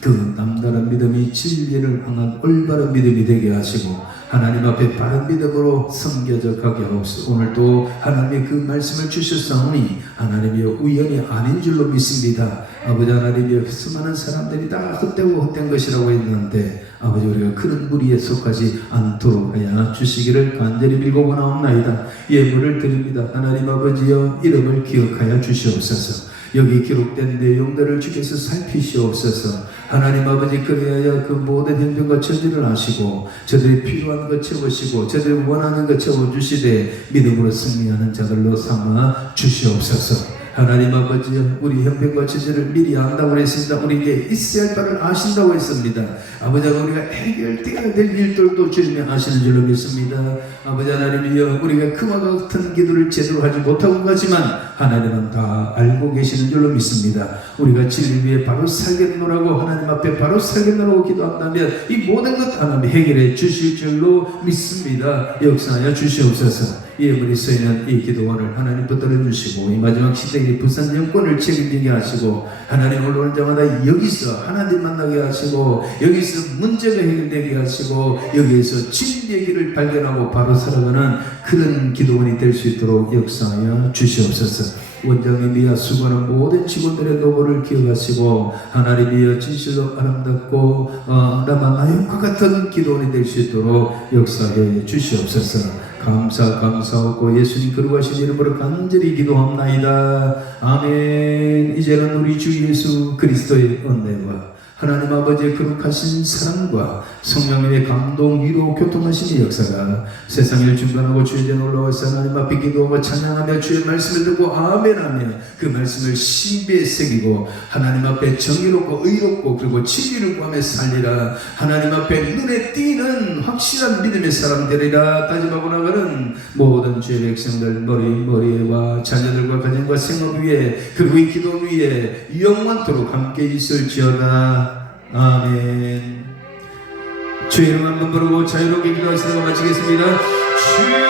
그 남다른 믿음이 진리를 향한 올바른 믿음이 되게 하시고 하나님 앞에 바른 믿음으로 섬겨져 가게 하옵소서. 오늘도 하나님의 그 말씀을 주셨사오니 하나님이여 우연이 아닌 줄로 믿습니다. 아버지 하나님이여 수많은 사람들이 다 헛되고 헛된 것이라고 했는데 아버지 우리가 그런 무리에 속하지 않도록 하여 주시기를 간절히 빌고 원하옵나이다. 예물을 드립니다. 하나님 아버지여 이름을 기억하여 주시옵소서. 여기 기록된 내용들을 주께서 살피시옵소서. 하나님 아버지 그래야 그 모든 형편과 처지를 아시고 저들이 필요한 것 채우시고 저들이 원하는 것 채워주시되 믿음으로 승리하는 자들로 삼아 주시옵소서. 하나님 아버지 우리 형편과 처지를 미리 안다고 했습니다. 우리에게 있어야 할 바를 아신다고 했습니다. 아버지 우리가 해결되어야 될 일들도 주님이 아시는 줄로 믿습니다. 아버지 하나님이여 우리가 그와 같은 기도를 제대로 하지 못하고 가지만 하나님은 다 알고 계시는 줄로 믿습니다. 우리가 진리 위에 바로 살겠노라고 하나님 앞에 바로 살겠노라고 기도한다면 이 모든 것 하나님 해결해 주실 줄로 믿습니다. 역사하여 주시옵소서. 예물이 쓰이는 이 기도원을 하나님 붙들어 주시고 이 마지막 시대의 부산 정권을 책임지게 하시고 하나님 올라오는 자마다 여기서 하나님 만나게 하시고 여기서 문제가 해결되게 하시고 여기에서 진리의 길을 발견하고 바로 살아가는 그런 기도원이 될 수 있도록 역사하여 주시옵소서. 원장님이여 수고하는 모든 직원들의 노고를 기억하시고 하나님이여 진실로 아름답고 나만 나영과 같은 기도원이 될 수 있도록 역사해 주시옵소서. 감사하고 예수님 거룩하신 이름으로 간절히 기도합나이다. 아멘. 이제는 우리 주 예수 그리스도의 은혜와 하나님 아버지의 거룩하신 사랑과 성령님의 감동, 위로, 교통하심의 역사가 세상을 중단하고 주의 전에 올라와서 하나님 앞에 기도하고 찬양하며 주의 말씀을 듣고 아멘하며 그 말씀을 심비에 새기고 하나님 앞에 정의롭고 의롭고 그리고 진리를 구하며 살리라. 하나님 앞에 눈에 띄는 확실한 믿음의 사람 되리라. 다짐하고 나가는 모든 주의 백성들 머리와 자녀들과 가정과 생업 위에 그리고 이 기도 위에 영원토록 함께 있을지어다. 아멘. 주의 이름 한번 부르고 자유롭게 기도하시다가 마치겠습니다.